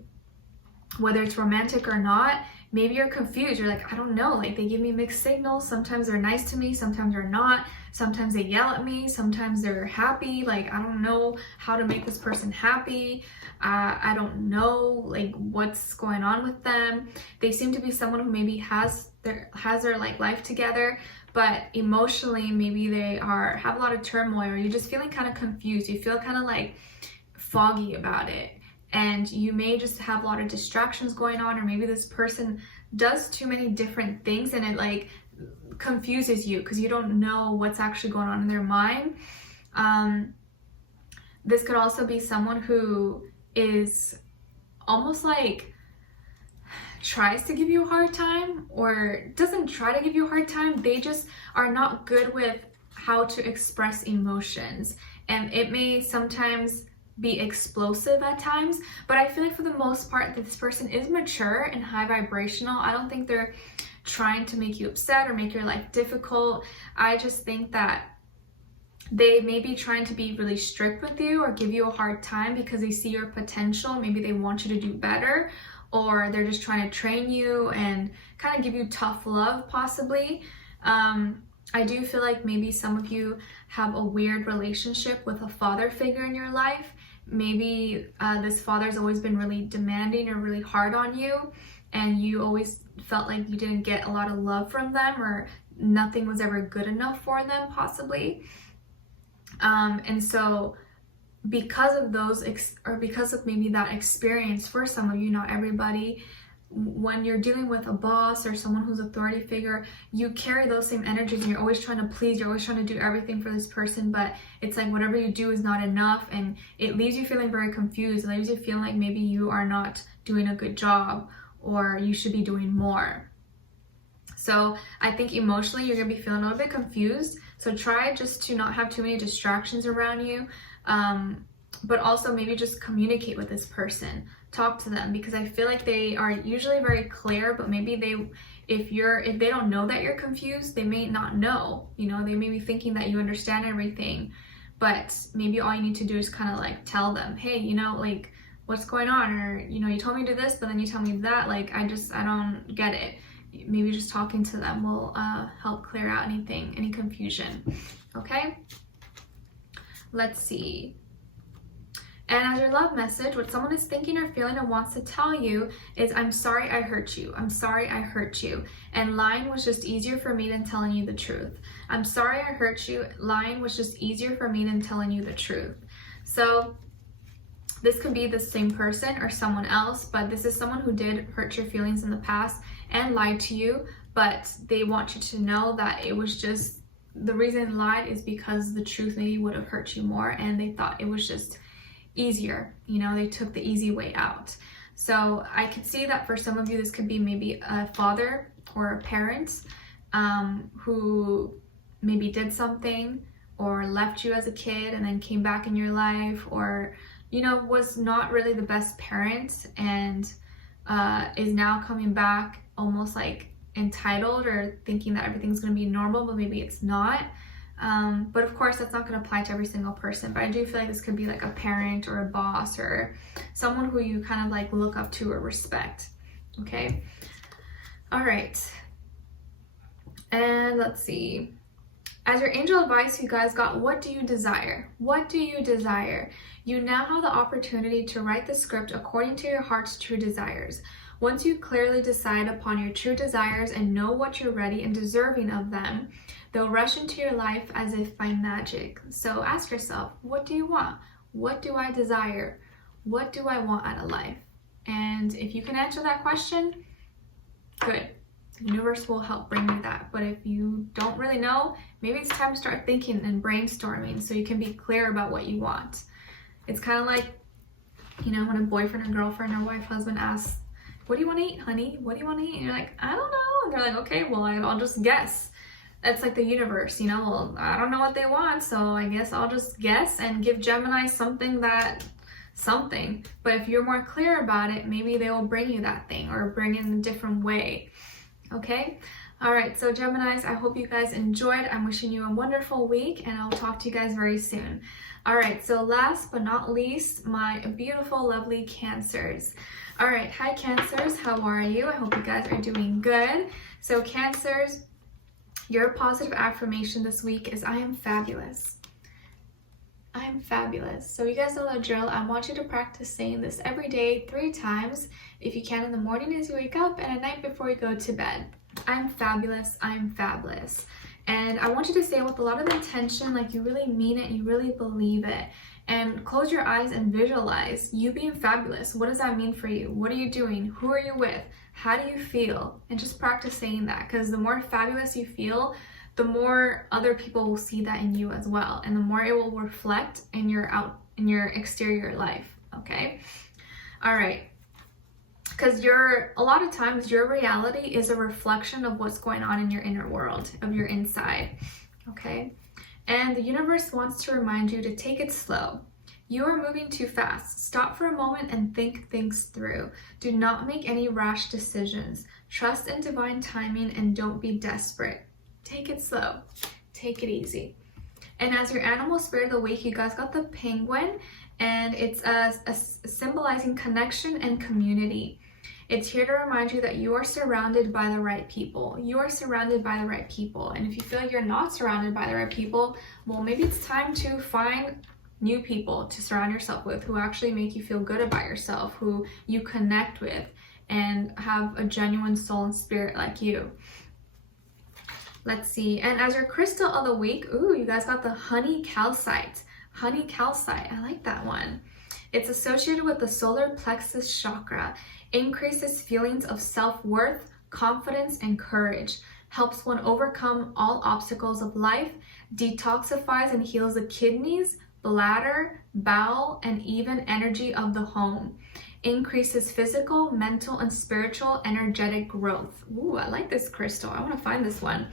whether it's romantic or not. Maybe you're confused. You're like, I don't know, like they give me mixed signals. Sometimes they're nice to me, sometimes they're not. Sometimes they yell at me, sometimes they're happy. Like, I don't know how to make this person happy. I don't know like what's going on with them. They seem to be someone who maybe has their like life together, but emotionally maybe they have a lot of turmoil, or you're just feeling kind of confused. You feel kind of like foggy about it. And you may just have a lot of distractions going on, or maybe this person does too many different things and it like confuses you because you don't know what's actually going on in their mind. This could also be someone who is almost like tries to give you a hard time, or doesn't try to give you a hard time. They just are not good with how to express emotions, and it may sometimes be explosive at times, but I feel like for the most part this person is mature and high vibrational. I don't think they're trying to make you upset or make your life difficult. I just think that they may be trying to be really strict with you or give you a hard time because they see your potential. Maybe they want you to do better, or they're just trying to train you and kind of give you tough love possibly. I do feel like maybe some of you have a weird relationship with a father figure in your life. Maybe this father's always been really demanding or really hard on you, and you always felt like you didn't get a lot of love from them, or nothing was ever good enough for them possibly. And so because of those, or because of maybe that experience for some of you, not everybody, when you're dealing with a boss or someone who's authority figure, you carry those same energies and you're always trying to please, you're always trying to do everything for this person, but it's like whatever you do is not enough, and it leaves you feeling very confused. It leaves you feeling like maybe you are not doing a good job or you should be doing more. So I think emotionally you're gonna be feeling a little bit confused. So try just to not have too many distractions around you. But also maybe just communicate with this person. Talk to them, because I feel like they are usually very clear, but maybe if they don't know that you're confused, they may not know. You know, they may be thinking that you understand everything, but maybe all you need to do is kind of like tell them, hey, you know, like, what's going on? Or, you know, you told me to do this, but then you tell me that, like, I don't get it. Maybe just talking to them will help clear out any confusion. Okay, let's see. And as your love message, what someone is thinking or feeling and wants to tell you is, I'm sorry I hurt you. I'm sorry I hurt you. And lying was just easier for me than telling you the truth. I'm sorry I hurt you. Lying was just easier for me than telling you the truth. So this could be the same person or someone else, but this is someone who did hurt your feelings in the past and lied to you, but they want you to know that it was just, the reason they lied is because the truth maybe would have hurt you more, and they thought it was just easier, you know, they took the easy way out. So I could see that for some of you, this could be maybe a father or a parent who maybe did something or left you as a kid and then came back in your life, or, you know, was not really the best parent and is now coming back almost like entitled or thinking that everything's going to be normal, but maybe it's not. But of course, that's not going to apply to every single person. But I do feel like this could be like a parent or a boss or someone who you kind of like look up to or respect. Okay. All right. And let's see. As your angel advice, you guys got, what do you desire? What do you desire? You now have the opportunity to write the script according to your heart's true desires. Once you clearly decide upon your true desires and know what you're ready and deserving of them, they'll rush into your life as if by magic. So ask yourself, what do you want? What do I desire? What do I want out of life? And if you can answer that question, good. The universe will help bring you that. But if you don't really know, maybe it's time to start thinking and brainstorming so you can be clear about what you want. It's kind of like, you know, when a boyfriend or girlfriend or wife, husband asks, what do you want to eat, honey? What do you want to eat? And you're like, I don't know. And they're like, okay, well, I'll just guess. That's like the universe, you know, well, I don't know what they want, so I guess I'll just guess and give Gemini something. But if you're more clear about it, maybe they will bring you that thing or bring it in a different way. Okay? All right, so Geminis, I hope you guys enjoyed. I'm wishing you a wonderful week, and I'll talk to you guys very soon. All right, so last but not least, my beautiful, lovely Cancers. All right, hi Cancers, how are you? I hope you guys are doing good. So Cancers, your positive affirmation this week is, I am fabulous. I am fabulous. So you guys know the drill. I want you to practice saying this every day 3 times. If you can, in the morning as you wake up, and at night before you go to bed. I'm fabulous. I'm fabulous. And I want you to say it with a lot of intention, like you really mean it, you really believe it. And close your eyes and visualize you being fabulous. What does that mean for you? What are you doing? Who are you with? How do you feel? And just practice saying that, because the more fabulous you feel, the more other people will see that in you as well, and the more it will reflect in your exterior life. Okay? All right. Because a lot of times your reality is a reflection of what's going on in your inner world, of your inside. Okay? And the universe wants to remind you to take it slow. You are moving too fast. Stop for a moment and think things through. Do not make any rash decisions. Trust in divine timing and don't be desperate. Take it slow. Take it easy. And as your animal spirit of the week, you guys got the penguin, and it's symbolizing connection and community. It's here to remind you that you are surrounded by the right people. You are surrounded by the right people. And if you feel you're not surrounded by the right people, well, maybe it's time to find new people to surround yourself with who actually make you feel good about yourself, who you connect with and have a genuine soul and spirit like you. Let's see. And as your crystal of the week, ooh, you guys got the honey calcite. Honey calcite. I like that one. It's associated with the solar plexus chakra. Increases feelings of self-worth, confidence, and courage. Helps one overcome all obstacles of life. Detoxifies and heals the kidneys, bladder, bowel, and even energy of the home. increases physical, mental, and spiritual energetic growth. Ooh, I like this crystal. I want to find this one.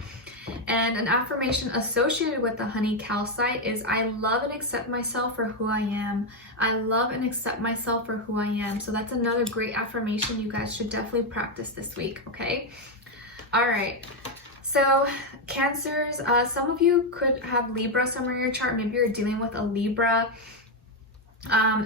And an affirmation associated with the honey calcite is, I love and accept myself for who I am. I love and accept myself for who I am. So that's another great affirmation you guys should definitely practice this week, okay? All right. So Cancers, some of you could have Libra somewhere in your chart. Maybe you're dealing with a Libra.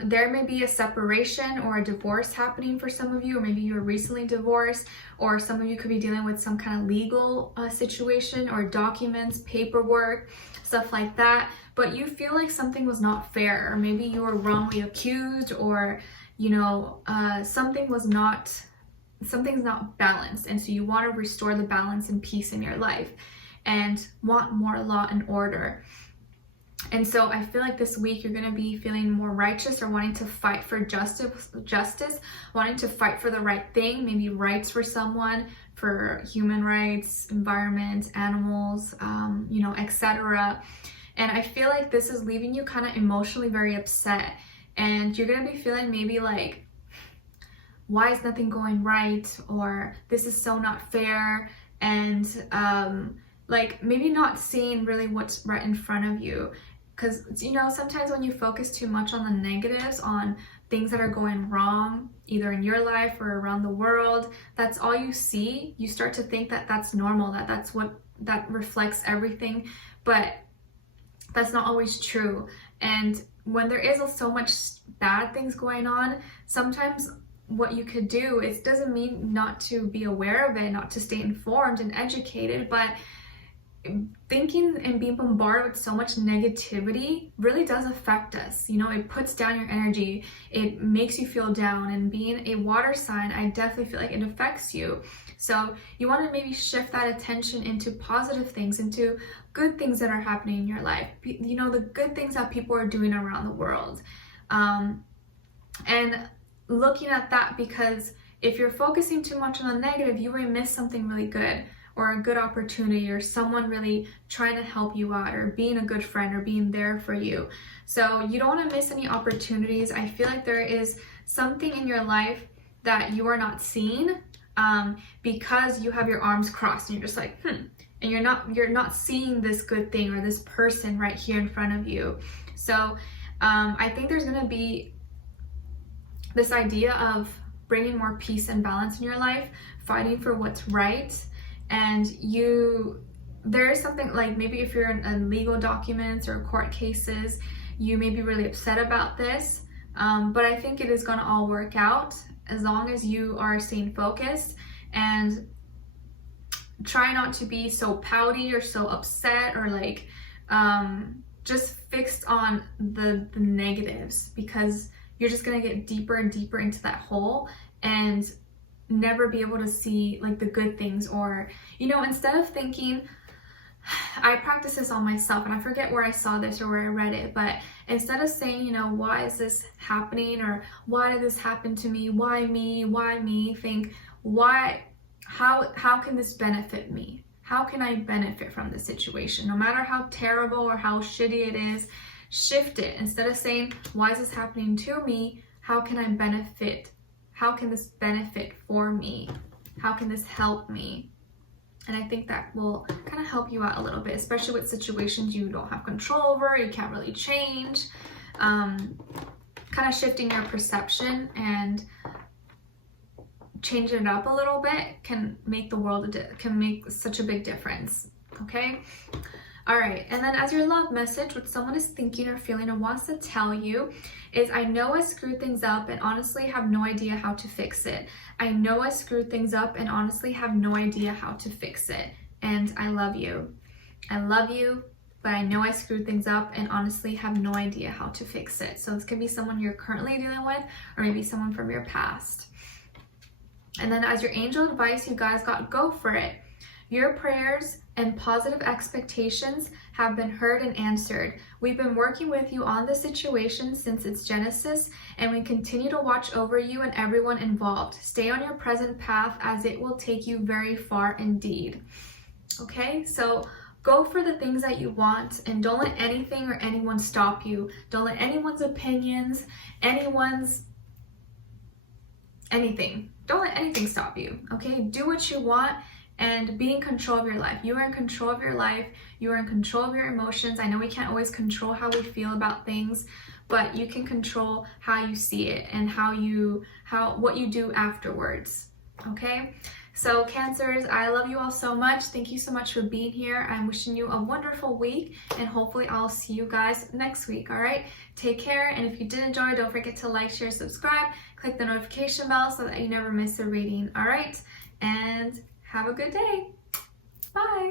There may be a separation or a divorce happening for some of you, or maybe you were recently divorced, or some of you could be dealing with some kind of legal situation or documents, paperwork, stuff like that. But you feel like something was not fair, or maybe you were wrongly accused, or you know, something's not balanced, and so you want to restore the balance and peace in your life and want more law and order. And so I feel like this week you're going to be feeling more righteous, or wanting to fight for justice, wanting to fight for the right thing, maybe rights for someone, for human rights, environment, animals, you know, etc. And I feel like this is leaving you kind of emotionally very upset, and you're going to be feeling maybe like, why is nothing going right? Or this is so not fair. And like maybe not seeing really what's right in front of you. Because, you know, sometimes when you focus too much on the negatives, on things that are going wrong, either in your life or around the world, that's all you see. You start to think that that's normal, that reflects everything. But that's not always true. And when there is so much bad things going on, sometimes what you could do is, doesn't mean not to be aware of it, not to stay informed and educated, but thinking and being bombarded with so much negativity really does affect us. You know, it puts down your energy, it makes you feel down, and being a water sign, I definitely feel like it affects you. So you want to maybe shift that attention into positive things, into good things that are happening in your life, you know, the good things that people are doing around the world. And looking at that, because if you're focusing too much on the negative, you may miss something really good, or a good opportunity, or someone really trying to help you out, or being a good friend, or being there for you. So you don't want to miss any opportunities. I feel like there is something in your life that you are not seeing, because you have your arms crossed and you're just like, and you're not seeing this good thing or this person right here in front of you. So I think there's going to be this idea of bringing more peace and balance in your life, fighting for what's right. And there is something like, maybe if you're in legal documents or court cases, you may be really upset about this, but I think it is going to all work out as long as you are staying focused and try not to be so pouty or so upset, or like just fixed on the negatives, because you're just going to get deeper and deeper into that hole and never be able to see like the good things. Or, you know, instead of thinking, I practice this on myself, and I forget where I saw this or where I read it, but instead of saying, you know, why is this happening, or why did this happen to me, why me, think, how can this benefit me? How can I benefit from this situation? No matter how terrible or how shitty it is, shift it. Instead of saying, why is this happening to me? How can I benefit? How can this benefit for me? How can this help me? And I think that will kind of help you out a little bit, especially with situations you don't have control over, you can't really change. Kind of shifting your perception and changing it up a little bit can make the world, can make such a big difference, okay? All right, and then as your love message, what someone is thinking or feeling or wants to tell you is, I know I screwed things up and honestly have no idea how to fix it. I know I screwed things up and honestly have no idea how to fix it. And I love you. I love you, but I know I screwed things up and honestly have no idea how to fix it. So this could be someone you're currently dealing with, or maybe someone from your past. And then as your angel advice, you guys got, go for it. Your prayers and positive expectations have been heard and answered. We've been working with you on the situation since its genesis, and we continue to watch over you and everyone involved. Stay on your present path, as it will take you very far indeed. Okay, so go for the things that you want, and don't let anything or anyone stop you. Don't let anyone's opinions, anyone's anything. Don't let anything stop you, okay? Do what you want and be in control of your life. You are in control of your life. You are in control of your emotions. I know we can't always control how we feel about things, but you can control how you see it and what you do afterwards, okay? So Cancers, I love you all so much. Thank you so much for being here. I'm wishing you a wonderful week, and hopefully I'll see you guys next week, all right? Take care, and if you did enjoy, don't forget to like, share, subscribe, click the notification bell so that you never miss a reading, all right? And have a good day. Bye.